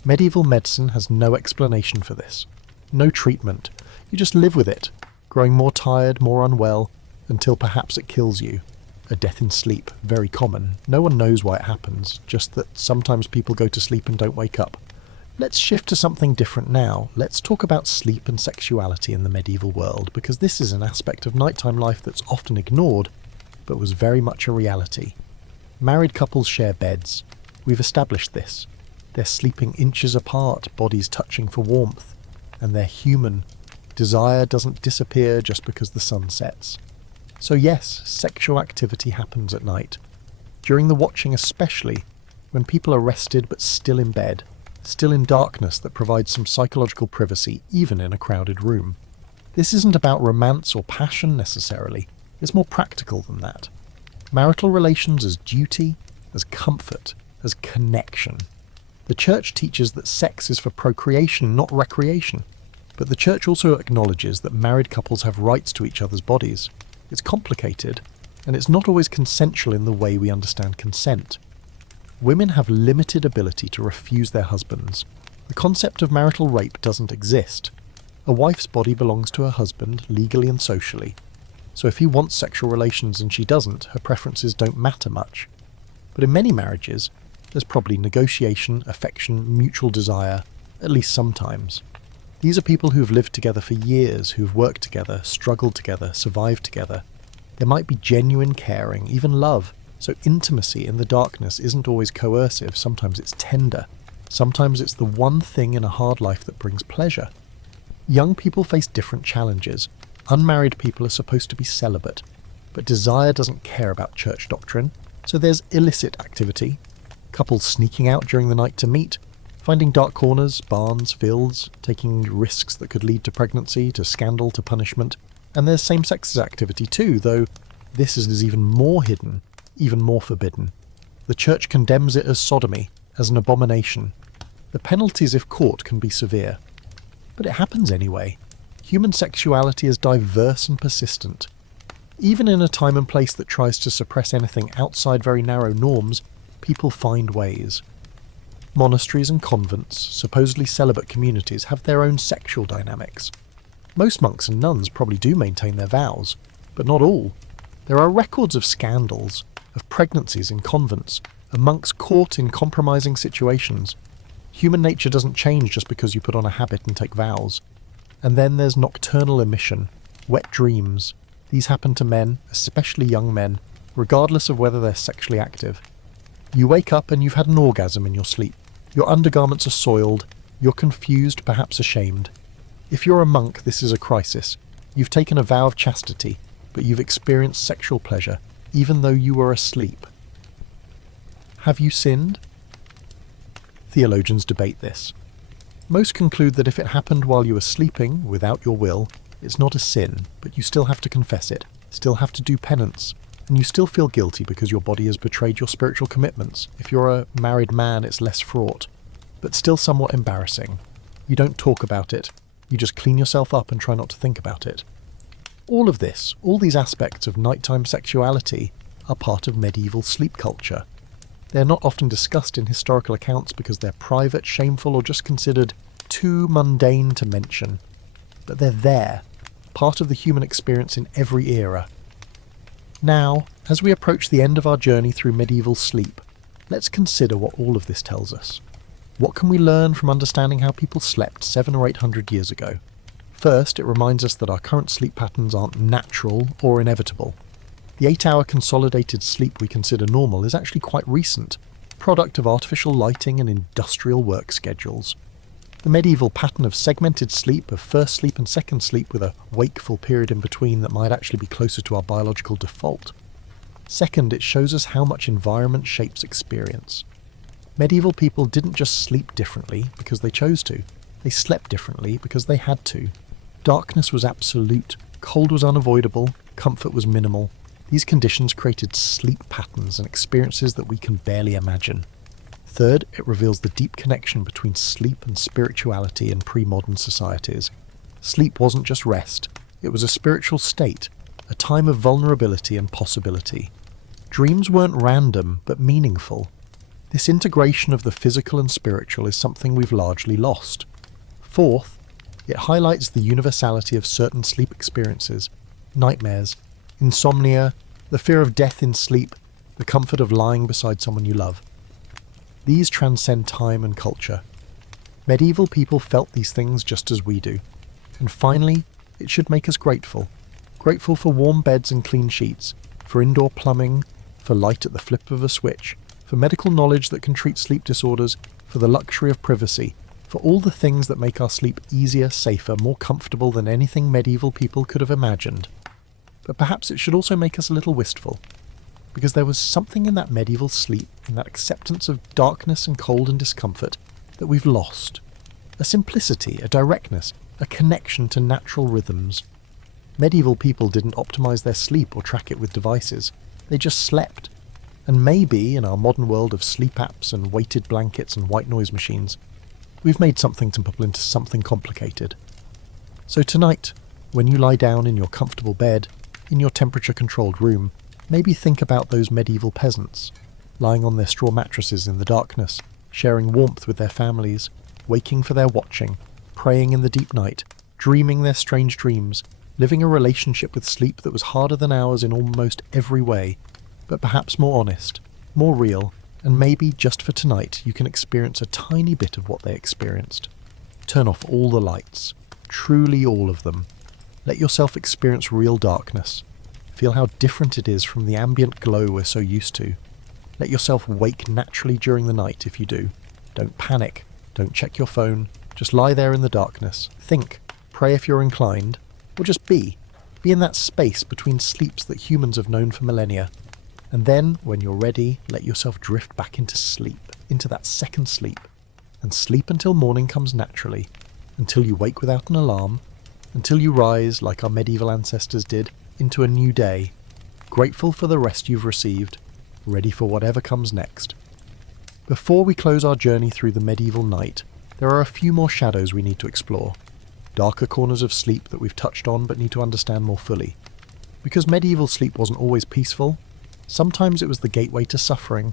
Medieval medicine has no explanation for this. No treatment. You just live with it, growing more tired, more unwell, until perhaps it kills you. A death in sleep, very common. No one knows why it happens, just that sometimes people go to sleep and don't wake up. Let's shift to something different now. Let's talk about sleep and sexuality in the medieval world, because this is an aspect of nighttime life that's often ignored, but was very much a reality. Married couples share beds. We've established this. They're sleeping inches apart, bodies touching for warmth, and they're human. Desire doesn't disappear just because the sun sets. So yes, sexual activity happens at night. During the watching especially, when people are rested but still in bed, still in darkness that provides some psychological privacy even in a crowded room. This isn't about romance or passion necessarily, it's more practical than that. Marital relations as duty, as comfort, as connection. The church teaches that sex is for procreation, not recreation. But the church also acknowledges that married couples have rights to each other's bodies. It's complicated, and it's not always consensual in the way we understand consent. Women have limited ability to refuse their husbands. The concept of marital rape doesn't exist. A wife's body belongs to her husband, legally and socially. So if he wants sexual relations and she doesn't, her preferences don't matter much. But in many marriages, there's probably negotiation, affection, mutual desire, at least sometimes. These are people who've lived together for years, who've worked together, struggled together, survived together. There might be genuine caring, even love. So intimacy in the darkness isn't always coercive, sometimes it's tender. Sometimes it's the one thing in a hard life that brings pleasure. Young people face different challenges. Unmarried people are supposed to be celibate, but desire doesn't care about church doctrine, so there's illicit activity. Couples sneaking out during the night to meet, finding dark corners, barns, fields, taking risks that could lead to pregnancy, to scandal, to punishment. And there's same-sex activity too, though this is even more hidden, even more forbidden. The church condemns it as sodomy, as an abomination. The penalties if caught can be severe. But it happens anyway. Human sexuality is diverse and persistent. Even in a time and place that tries to suppress anything outside very narrow norms, people find ways. Monasteries and convents, supposedly celibate communities, have their own sexual dynamics. Most monks and nuns probably do maintain their vows, but not all. There are records of scandals, of pregnancies in convents, of monks caught in compromising situations. Human nature doesn't change just because you put on a habit and take vows. And then there's nocturnal emission, wet dreams. These happen to men, especially young men, regardless of whether they're sexually active. You wake up and you've had an orgasm in your sleep. Your undergarments are soiled. You're confused, perhaps ashamed. If you're a monk, this is a crisis. You've taken a vow of chastity, but you've experienced sexual pleasure, even though you were asleep. Have you sinned? Theologians debate this. Most conclude that if it happened while you were sleeping, without your will, it's not a sin, but you still have to confess it, still have to do penance, and you still feel guilty because your body has betrayed your spiritual commitments. If you're a married man, it's less fraught, but still somewhat embarrassing. You don't talk about it. You just clean yourself up and try not to think about it. All of this, all these aspects of nighttime sexuality, are part of medieval sleep culture. They're not often discussed in historical accounts because they're private, shameful, or just considered too mundane to mention. But they're there, part of the human experience in every era. Now, as we approach the end of our journey through medieval sleep, let's consider what all of this tells us. What can we learn from understanding how people slept 700 or 800 years ago? First, it reminds us that our current sleep patterns aren't natural or inevitable. The 8-hour consolidated sleep we consider normal is actually quite recent, product of artificial lighting and industrial work schedules. The medieval pattern of segmented sleep, of first sleep and second sleep with a wakeful period in between that might actually be closer to our biological default, Second, it shows us how much environment shapes experience. Medieval people didn't just sleep differently because they chose to. They slept differently because they had to. Darkness was absolute, cold was unavoidable, comfort was minimal. These conditions created sleep patterns and experiences that we can barely imagine. Third, it reveals the deep connection between sleep and spirituality in pre-modern societies. Sleep wasn't just rest, it was a spiritual state, a time of vulnerability and possibility. Dreams weren't random, but meaningful. This integration of the physical and spiritual is something we've largely lost. Fourth, it highlights the universality of certain sleep experiences, nightmares, insomnia, the fear of death in sleep, the comfort of lying beside someone you love. These transcend time and culture. Medieval people felt these things just as we do. And finally, it should make us grateful. Grateful for warm beds and clean sheets, for indoor plumbing, for light at the flip of a switch, for medical knowledge that can treat sleep disorders, for the luxury of privacy, for all the things that make our sleep easier, safer, more comfortable than anything medieval people could have imagined. But perhaps it should also make us a little wistful, because there was something in that medieval sleep, in that acceptance of darkness and cold and discomfort, that we've lost. A simplicity, a directness, a connection to natural rhythms. Medieval people didn't optimize their sleep or track it with devices. They just slept. And maybe, in our modern world of sleep apps and weighted blankets and white noise machines, we've made something simple into something complicated. So tonight, when you lie down in your comfortable bed, in your temperature-controlled room, maybe think about those medieval peasants, lying on their straw mattresses in the darkness, sharing warmth with their families, waking for their watching, praying in the deep night, dreaming their strange dreams, living a relationship with sleep that was harder than ours in almost every way, but perhaps more honest, more real, and maybe just for tonight you can experience a tiny bit of what they experienced. Turn off all the lights, truly all of them. Let yourself experience real darkness. Feel how different it is from the ambient glow we're so used to. Let yourself wake naturally during the night if you do. Don't panic, don't check your phone, just lie there in the darkness. Think, pray if you're inclined, or just be. Be in that space between sleeps that humans have known for millennia. And then, when you're ready, let yourself drift back into sleep, into that second sleep, and sleep until morning comes naturally, until you wake without an alarm, until you rise, like our medieval ancestors did, into a new day, grateful for the rest you've received, ready for whatever comes next. Before we close our journey through the medieval night, there are a few more shadows we need to explore, darker corners of sleep that we've touched on but need to understand more fully. Because medieval sleep wasn't always peaceful, sometimes it was the gateway to suffering,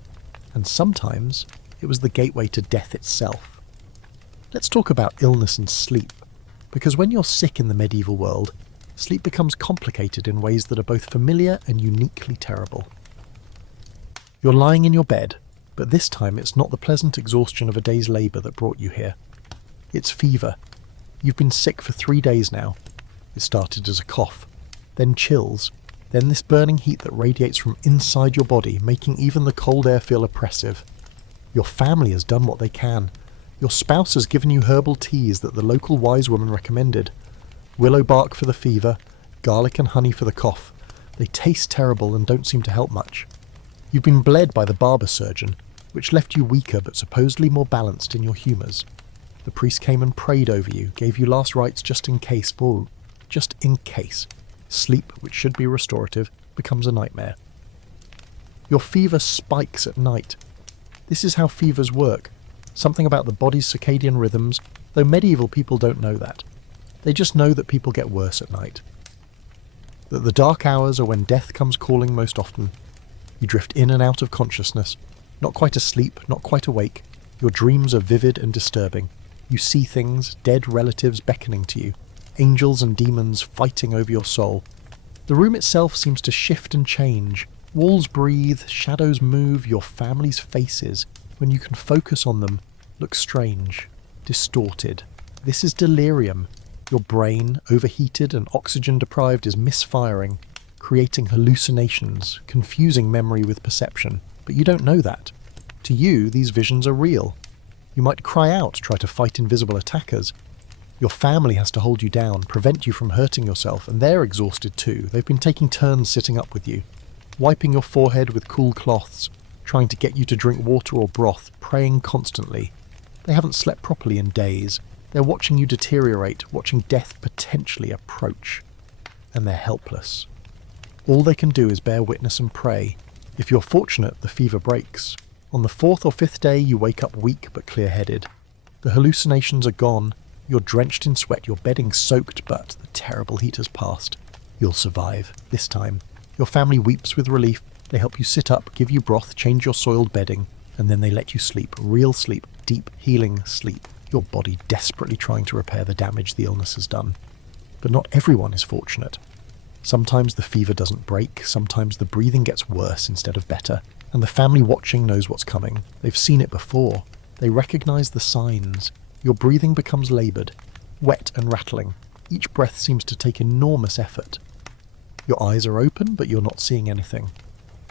and sometimes it was the gateway to death itself. Let's talk about illness and sleep, because when you're sick in the medieval world, sleep becomes complicated in ways that are both familiar and uniquely terrible. You're lying in your bed, but this time it's not the pleasant exhaustion of a day's labour that brought you here. It's fever. You've been sick for 3 days now. It started as a cough, then chills, then this burning heat that radiates from inside your body, making even the cold air feel oppressive. Your family has done what they can. Your spouse has given you herbal teas that the local wise woman recommended. Willow bark for the fever, garlic and honey for the cough. They taste terrible and don't seem to help much. You've been bled by the barber surgeon, which left you weaker but supposedly more balanced in your humours. The priest came and prayed over you, gave you last rites just in case. Just in case. Sleep, which should be restorative, becomes a nightmare. Your fever spikes at night. This is how fevers work. Something about the body's circadian rhythms, though medieval people don't know that. They just know that people get worse at night. That the dark hours are when death comes calling most often. You drift in and out of consciousness, not quite asleep, not quite awake. Your dreams are vivid and disturbing. You see things, dead relatives beckoning to you, angels and demons fighting over your soul. The room itself seems to shift and change. Walls breathe, shadows move, your family's faces, when you can focus on them, look strange, distorted. This is delirium. Your brain, overheated and oxygen deprived, is misfiring, creating hallucinations, confusing memory with perception. But you don't know that. To you, these visions are real. You might cry out, try to fight invisible attackers. Your family has to hold you down, prevent you from hurting yourself, and they're exhausted too. They've been taking turns sitting up with you. wiping your forehead with cool cloths, trying to get you to drink water or broth, praying constantly. They haven't slept properly in days. They're watching you deteriorate, watching death potentially approach. And they're helpless. All they can do is bear witness and pray. If you're fortunate, the fever breaks. On the 4th or 5th day, you wake up weak but clear-headed. The hallucinations are gone. You're drenched in sweat, your bedding soaked, but the terrible heat has passed. You'll survive, this time. Your family weeps with relief. They help you sit up, give you broth, change your soiled bedding, and then they let you sleep, real sleep, deep, healing sleep, your body desperately trying to repair the damage the illness has done. But not everyone is fortunate. Sometimes the fever doesn't break, sometimes the breathing gets worse instead of better, and the family watching knows what's coming. They've seen it before. They recognize the signs. Your breathing becomes laboured, wet and rattling. Each breath seems to take enormous effort. Your eyes are open, but you're not seeing anything.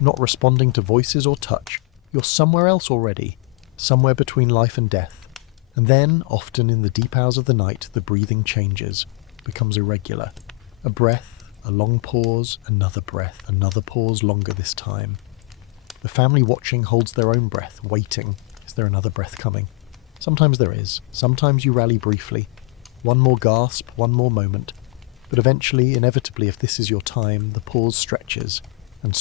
Not responding to voices or touch. You're somewhere else already, somewhere between life and death. And then, often in the deep hours of the night, the breathing changes, becomes irregular. A breath, a long pause, another breath, another pause, longer this time. The family watching holds their own breath, waiting. Is there another breath coming? Sometimes there is. Sometimes you rally briefly. One more gasp, one more moment. But eventually, inevitably, if this is your time, the pause stretches, and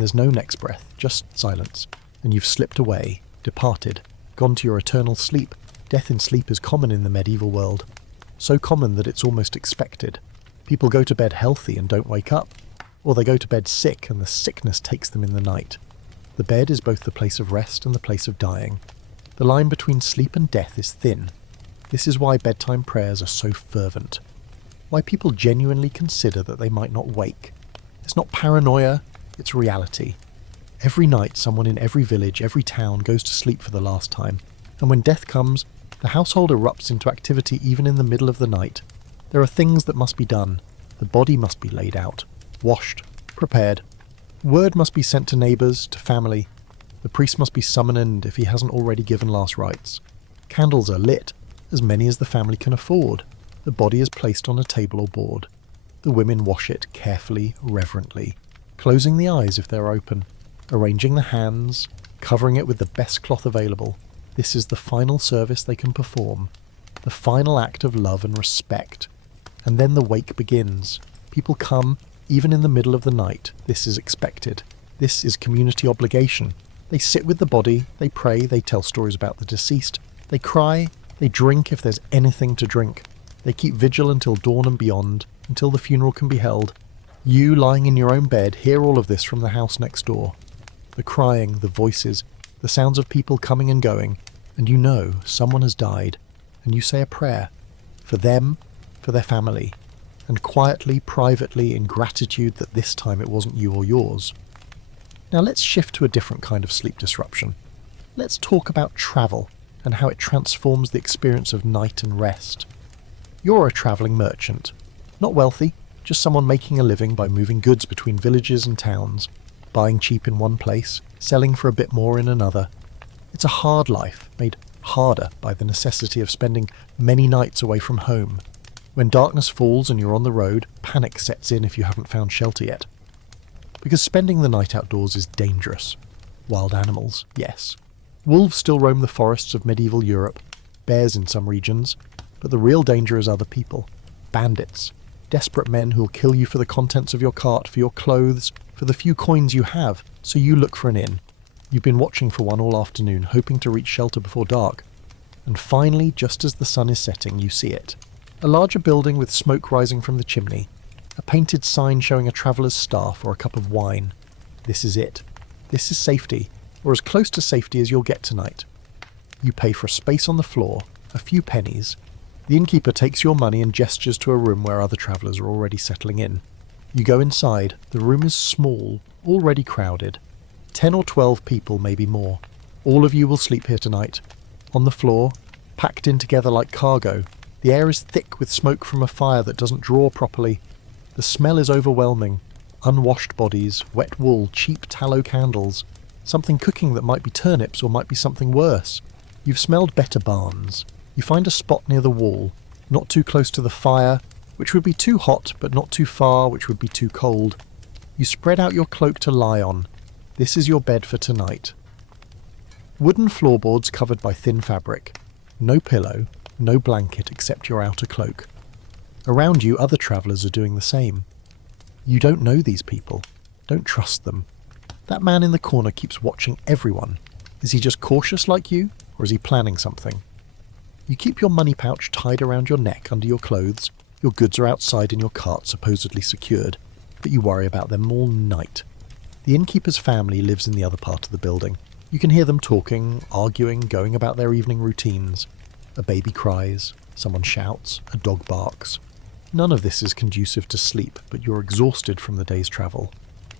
there's no next breath, just silence. And you've slipped away, departed, gone to your eternal sleep. Death in sleep is common in the medieval world. So common that it's almost expected. People go to bed healthy and don't wake up. Or they go to bed sick and the sickness takes them in the night. The bed is both the place of rest and the place of dying. The line between sleep and death is thin. This is why bedtime prayers are so fervent. Why people genuinely consider that they might not wake. It's not paranoia, it's reality. Every night someone in every village, every town goes to sleep for the last time. And when death comes, the household erupts into activity even in the middle of the night. There are things that must be done. The body must be laid out, washed, prepared. Word must be sent to neighbours, to family. The priest must be summoned if he hasn't already given last rites. Candles are lit, as many as the family can afford. The body is placed on a table or board. The women wash it carefully, reverently, closing the eyes if they're open, arranging the hands, covering it with the best cloth available. This is the final service they can perform, the final act of love and respect. And then the wake begins. People come, even in the middle of the night. This is expected. This is community obligation. They sit with the body, they pray, they tell stories about the deceased. They cry, they drink if there's anything to drink. They keep vigil until dawn and beyond, until the funeral can be held. You, lying in your own bed, hear all of this from the house next door. The crying, the voices, the sounds of people coming and going, and you know someone has died, and you say a prayer. For them, for their family, and quietly, privately, in gratitude that this time it wasn't you or yours. Now let's shift to a different kind of sleep disruption. Let's talk about travel, and how it transforms the experience of night and rest. You're a travelling merchant. Not wealthy, just someone making a living by moving goods between villages and towns, buying cheap in one place, selling for a bit more in another. It's a hard life, made harder by the necessity of spending many nights away from home. When darkness falls and you're on the road, panic sets in if you haven't found shelter yet. Because spending the night outdoors is dangerous. Wild animals, yes. Wolves still roam the forests of medieval Europe, bears in some regions, but the real danger is other people. Bandits. Desperate men who'll kill you for the contents of your cart, for your clothes, for the few coins you have, so you look for an inn. You've been watching for one all afternoon, hoping to reach shelter before dark. And finally, just as the sun is setting, you see it. A larger building with smoke rising from the chimney. A painted sign showing a traveller's staff or a cup of wine. This is it. This is safety, or as close to safety as you'll get tonight. You pay for a space on the floor, a few pennies. The innkeeper takes your money and gestures to a room where other travellers are already settling in. You go inside. The room is small, already crowded. 10 or 12 people, maybe more. All of you will sleep here tonight. On the floor, packed in together like cargo. The air is thick with smoke from a fire that doesn't draw properly. The smell is overwhelming. Unwashed bodies, wet wool, cheap tallow candles. Something cooking that might be turnips or might be something worse. You've smelled better barns. You find a spot near the wall, not too close to the fire, which would be too hot, but not too far, which would be too cold. You spread out your cloak to lie on. This is your bed for tonight. Wooden floorboards covered by thin fabric. No pillow, no blanket except your outer cloak. Around you, other travellers are doing the same. You don't know these people. Don't trust them. That man in the corner keeps watching everyone. Is he just cautious like you, or is he planning something? You keep your money pouch tied around your neck under your clothes. Your goods are outside in your cart supposedly secured, but you worry about them all night. The innkeeper's family lives in the other part of the building. You can hear them talking, arguing, going about their evening routines. A baby cries, someone shouts, a dog barks. None of this is conducive to sleep, but you're exhausted from the day's travel.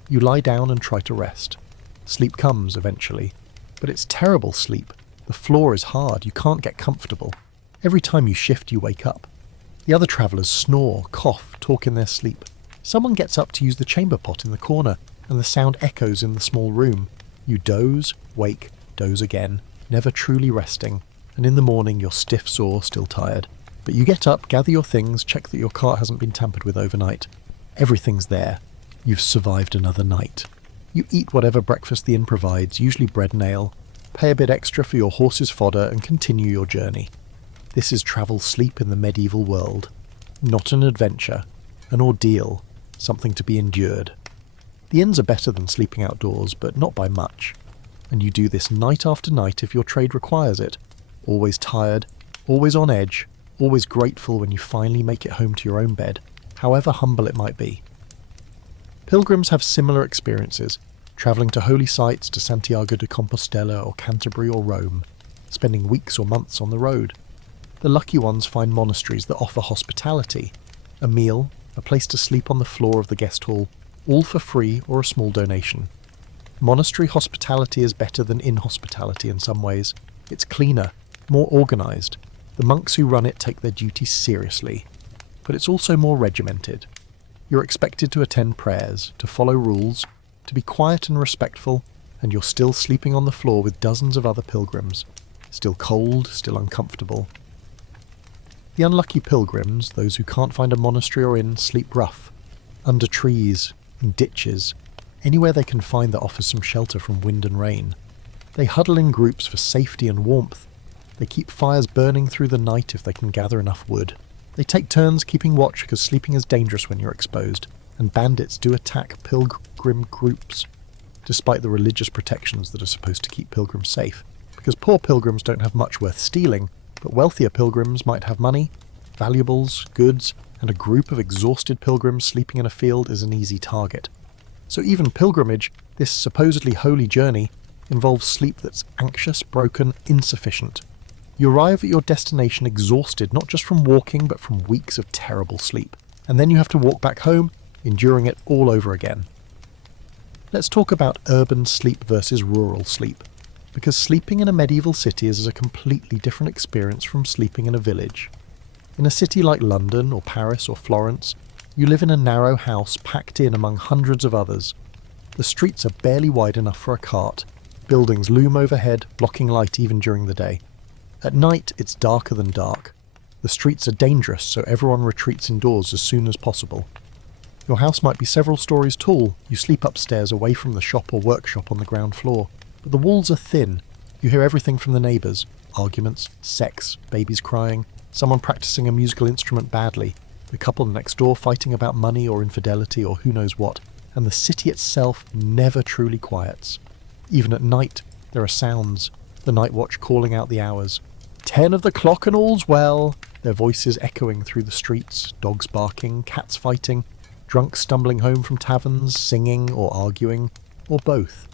You lie down and try to rest. Sleep comes eventually, but it's terrible sleep. The floor is hard, you can't get comfortable. Every time you shift, you wake up. The other travellers snore, cough, talk in their sleep. Someone gets up to use the chamber pot in the corner, and the sound echoes in the small room. You doze, wake, doze again, never truly resting, and in the morning you're stiff, sore, still tired. But you get up, gather your things, check that your cart hasn't been tampered with overnight. Everything's there. You've survived another night. You eat whatever breakfast the inn provides, usually bread and ale, pay a bit extra for your horse's fodder, and continue your journey. This is travel sleep in the medieval world. Not an adventure, an ordeal, something to be endured. The inns are better than sleeping outdoors, but not by much. And you do this night after night if your trade requires it. Always tired, always on edge, always grateful when you finally make it home to your own bed, however humble it might be. Pilgrims have similar experiences, travelling to holy sites, to Santiago de Compostela or Canterbury or Rome, spending weeks or months on the road. The lucky ones find monasteries that offer hospitality, a meal, a place to sleep on the floor of the guest hall, all for free or a small donation. Monastery hospitality is better than inn hospitality in some ways. It's cleaner, more organised. The monks who run it take their duties seriously. But it's also more regimented. You're expected to attend prayers, to follow rules, to be quiet and respectful, and you're still sleeping on the floor with dozens of other pilgrims. Still cold, still uncomfortable. The unlucky pilgrims, those who can't find a monastery or inn, sleep rough. Under trees, in ditches, anywhere they can find that offers some shelter from wind and rain. They huddle in groups for safety and warmth. They keep fires burning through the night if they can gather enough wood. They take turns keeping watch because sleeping is dangerous when you're exposed, and bandits do attack pilgrim groups, despite the religious protections that are supposed to keep pilgrims safe, because poor pilgrims don't have much worth stealing, but wealthier pilgrims might have money, valuables, goods, and a group of exhausted pilgrims sleeping in a field is an easy target. So even pilgrimage, this supposedly holy journey, involves sleep that's anxious, broken, insufficient. You arrive at your destination exhausted, not just from walking, but from weeks of terrible sleep. And then you have to walk back home, enduring it all over again. Let's talk about urban sleep versus rural sleep, because sleeping in a medieval city is a completely different experience from sleeping in a village. In a city like London or Paris or Florence, you live in a narrow house packed in among hundreds of others. The streets are barely wide enough for a cart. Buildings loom overhead, blocking light even during the day. At night, it's darker than dark. The streets are dangerous, so everyone retreats indoors as soon as possible. Your house might be several stories tall. You sleep upstairs away from the shop or workshop on the ground floor. But the walls are thin. You hear everything from the neighbours. Arguments, sex, babies crying, someone practicing a musical instrument badly, the couple next door fighting about money or infidelity or who knows what, and the city itself never truly quiets. Even at night, there are sounds, the night watch calling out the hours. 10 of the clock and all's well, their voices echoing through the streets, dogs barking, cats fighting, drunks stumbling home from taverns, singing or arguing, or both.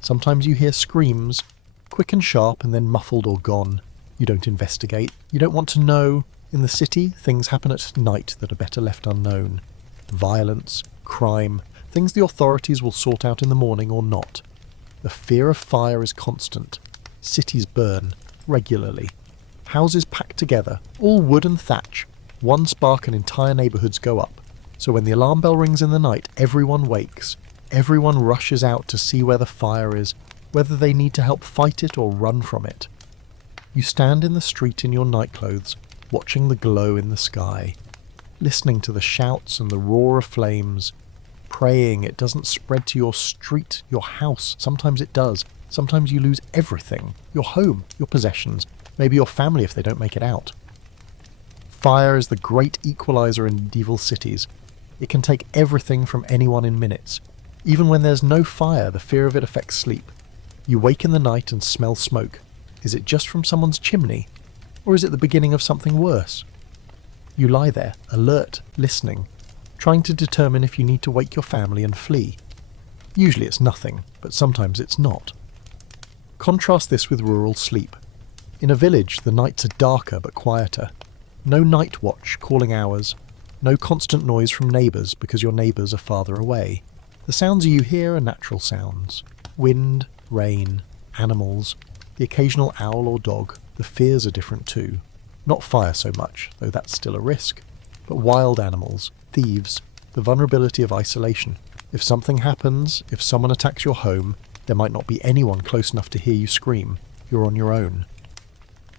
Sometimes you hear screams, quick and sharp and then muffled or gone. You don't investigate, you don't want to know. In the city, things happen at night that are better left unknown. Violence, crime, things the authorities will sort out in the morning or not. The fear of fire is constant. Cities burn, regularly. Houses packed together, all wood and thatch. One spark and entire neighbourhoods go up. So when the alarm bell rings in the night, everyone wakes. Everyone rushes out to see where the fire is, whether they need to help fight it or run from it. You stand in the street in your nightclothes, watching the glow in the sky, listening to the shouts and the roar of flames. praying. It doesn't spread to your street, your house. Sometimes it does. Sometimes you lose everything. Your home, your possessions, maybe your family if they don't make it out. Fire is the great equalizer in medieval cities. It can take everything from anyone in minutes. Even when there's no fire, the fear of it affects sleep. You wake in the night and smell smoke. Is it just from someone's chimney? Or is it the beginning of something worse? You lie there, alert, listening, trying to determine if you need to wake your family and flee. Usually it's nothing, but sometimes it's not. Contrast this with rural sleep. In a village, the nights are darker but quieter. No night watch calling hours. No constant noise from neighbours because your neighbours are farther away. The sounds you hear are natural sounds. Wind, rain, animals, the occasional owl or dog. The fears are different too. Not fire so much, though that's still a risk. But wild animals, thieves, the vulnerability of isolation. If something happens, if someone attacks your home, there might not be anyone close enough to hear you scream. You're on your own.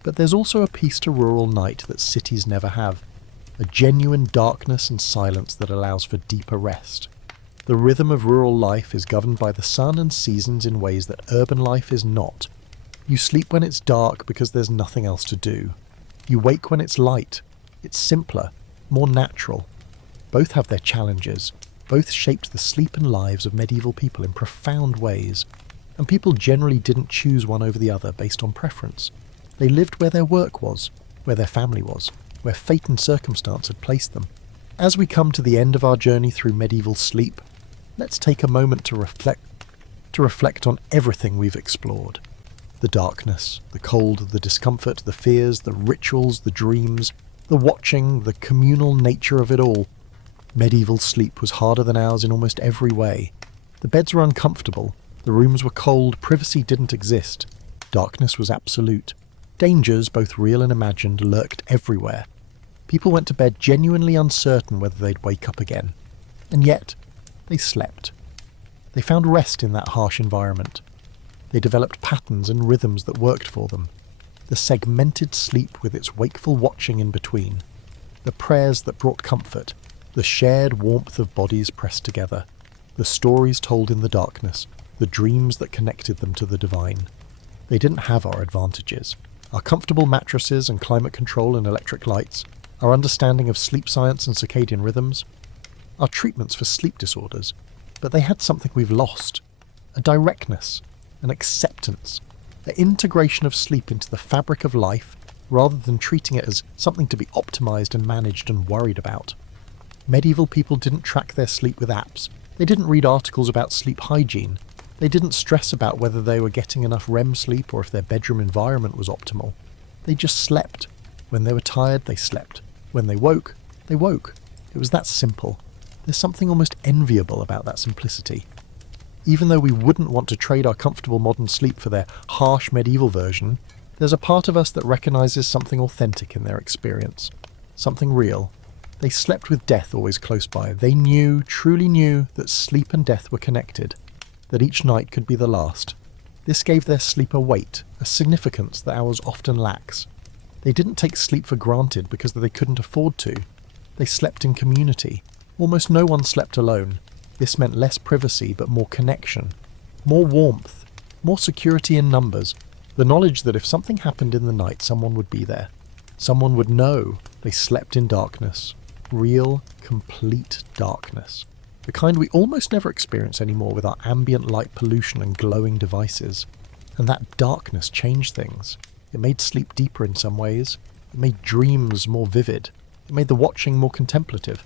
But there's also a peace to rural night that cities never have. A genuine darkness and silence that allows for deeper rest. The rhythm of rural life is governed by the sun and seasons in ways that urban life is not. You sleep when it's dark because there's nothing else to do. You wake when it's light. It's simpler, more natural. Both have their challenges. Both shaped the sleep and lives of medieval people in profound ways. And people generally didn't choose one over the other based on preference. They lived where their work was, where their family was, where fate and circumstance had placed them. As we come to the end of our journey through medieval sleep, let's take a moment to reflect on everything we've explored. The darkness, the cold, the discomfort, the fears, the rituals, the dreams, the watching, the communal nature of it all. Medieval sleep was harder than ours in almost every way. The beds were uncomfortable, the rooms were cold, privacy didn't exist. Darkness was absolute. Dangers, both real and imagined, lurked everywhere. People went to bed genuinely uncertain whether they'd wake up again. And yet, they slept. They found rest in that harsh environment. They developed patterns and rhythms that worked for them. The segmented sleep with its wakeful watching in between. The prayers that brought comfort. The shared warmth of bodies pressed together. The stories told in the darkness. The dreams that connected them to the divine. They didn't have our advantages. Our comfortable mattresses and climate control and electric lights, our understanding of sleep science and circadian rhythms, our treatments for sleep disorders, but they had something we've lost. A directness, an acceptance, an integration of sleep into the fabric of life rather than treating it as something to be optimized and managed and worried about. Medieval people didn't track their sleep with apps. They didn't read articles about sleep hygiene. They didn't stress about whether they were getting enough REM sleep or if their bedroom environment was optimal. They just slept. When they were tired, they slept. When they woke, they woke. It was that simple. There's something almost enviable about that simplicity. Even though we wouldn't want to trade our comfortable modern sleep for their harsh medieval version, there's a part of us that recognizes something authentic in their experience. Something real. They slept with death always close by. They knew, truly knew, that sleep and death were connected. That each night could be the last. This gave their sleep a weight, a significance that ours often lacks. They didn't take sleep for granted because they couldn't afford to. They slept in community. Almost no one slept alone. This meant less privacy but more connection. More warmth. More security in numbers. The knowledge that if something happened in the night, someone would be there. Someone would know. They slept in darkness. Real, complete darkness. The kind we almost never experience anymore with our ambient light pollution and glowing devices. And that darkness changed things. It made sleep deeper in some ways. It made dreams more vivid. It made the watching more contemplative.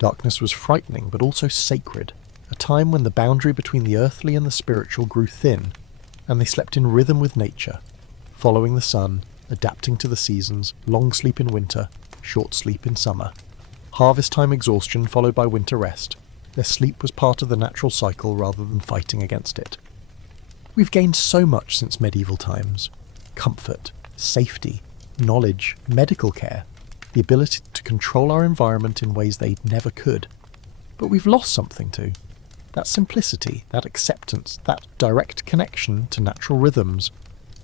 Darkness was frightening but also sacred, a time when the boundary between the earthly and the spiritual grew thin, and they slept in rhythm with nature, following the sun, adapting to the seasons, long sleep in winter, short sleep in summer. Harvest time exhaustion followed by winter rest. Their sleep was part of the natural cycle rather than fighting against it. We've gained so much since medieval times. Comfort, safety, knowledge, medical care, the ability to control our environment in ways they never could. But we've lost something too. That simplicity, that acceptance, that direct connection to natural rhythms.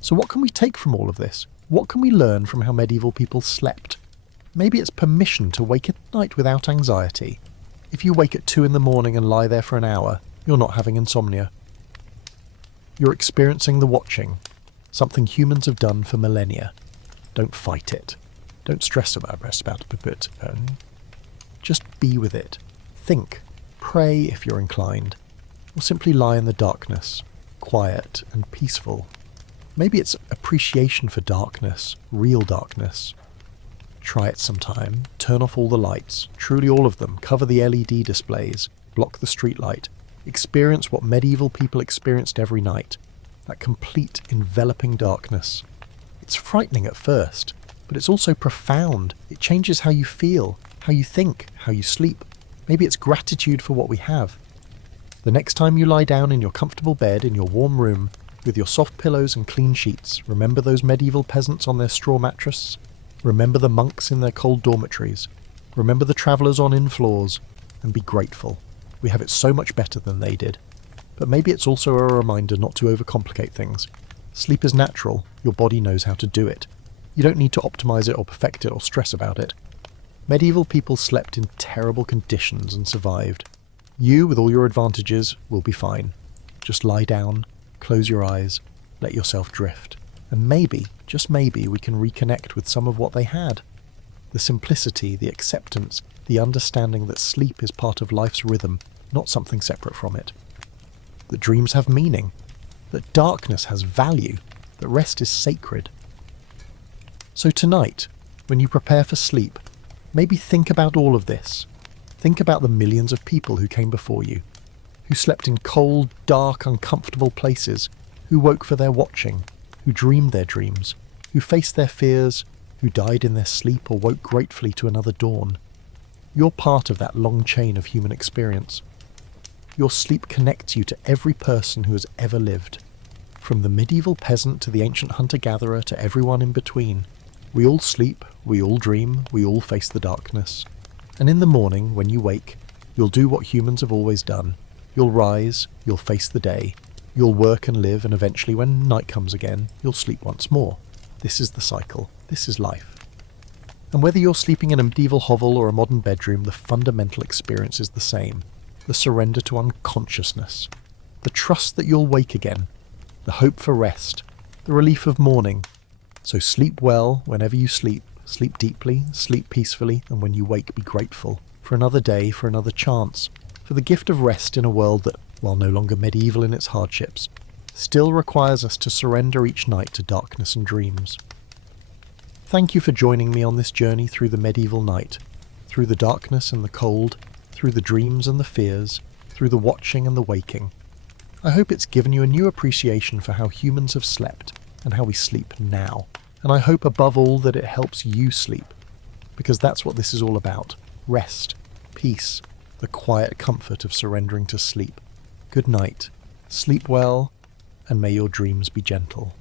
So what can we take from all of this? What can we learn from how medieval people slept? Maybe it's permission to wake at night without anxiety. If you wake at 2 in the morning and lie there for an hour, you're not having insomnia. You're experiencing the watching, something humans have done for millennia. Don't fight it. Don't stress about it. Just be with it. Think. Pray if you're inclined. Or simply lie in the darkness, quiet and peaceful. Maybe it's appreciation for darkness, real darkness. Try it sometime. Turn off all the lights, truly all of them. Cover the LED displays. Block the streetlight. Experience what medieval people experienced every night. That complete, enveloping darkness. It's frightening at first, but it's also profound. It changes how you feel, how you think, how you sleep. Maybe it's gratitude for what we have. The next time you lie down in your comfortable bed in your warm room, with your soft pillows and clean sheets, remember those medieval peasants on their straw mattress? Remember the monks in their cold dormitories? Remember the travellers on inn floors? And be grateful. We have it so much better than they did. But maybe it's also a reminder not to overcomplicate things. Sleep is natural. Your body knows how to do it. You don't need to optimize it or perfect it or stress about it. Medieval people slept in terrible conditions and survived. You, with all your advantages, will be fine. Just lie down, close your eyes, let yourself drift. And maybe, just maybe, we can reconnect with some of what they had. The simplicity, the acceptance, the understanding that sleep is part of life's rhythm, not something separate from it. That dreams have meaning. That darkness has value. That rest is sacred. So tonight, when you prepare for sleep, maybe think about all of this. Think about the millions of people who came before you, who slept in cold, dark, uncomfortable places, who woke for their watching, who dreamed their dreams, who faced their fears, who died in their sleep or woke gratefully to another dawn. You're part of that long chain of human experience. Your sleep connects you to every person who has ever lived. From the medieval peasant to the ancient hunter-gatherer to everyone in between. We all sleep, we all dream, we all face the darkness. And in the morning, when you wake, you'll do what humans have always done. You'll rise, you'll face the day, you'll work and live, and eventually when night comes again, you'll sleep once more. This is the cycle. This is life. And whether you're sleeping in a medieval hovel or a modern bedroom, the fundamental experience is the same. The surrender to unconsciousness. The trust that you'll wake again. The hope for rest. The relief of morning. So sleep well whenever you sleep. Sleep deeply, sleep peacefully, and when you wake, be grateful. For another day, for another chance. For the gift of rest in a world that, while no longer medieval in its hardships, still requires us to surrender each night to darkness and dreams. Thank you for joining me on this journey through the medieval night, through the darkness and the cold, through the dreams and the fears, through the watching and the waking. I hope it's given you a new appreciation for how humans have slept and how we sleep now. And I hope above all that it helps you sleep, because that's what this is all about. Rest, peace, the quiet comfort of surrendering to sleep. Good night, sleep well, and may your dreams be gentle.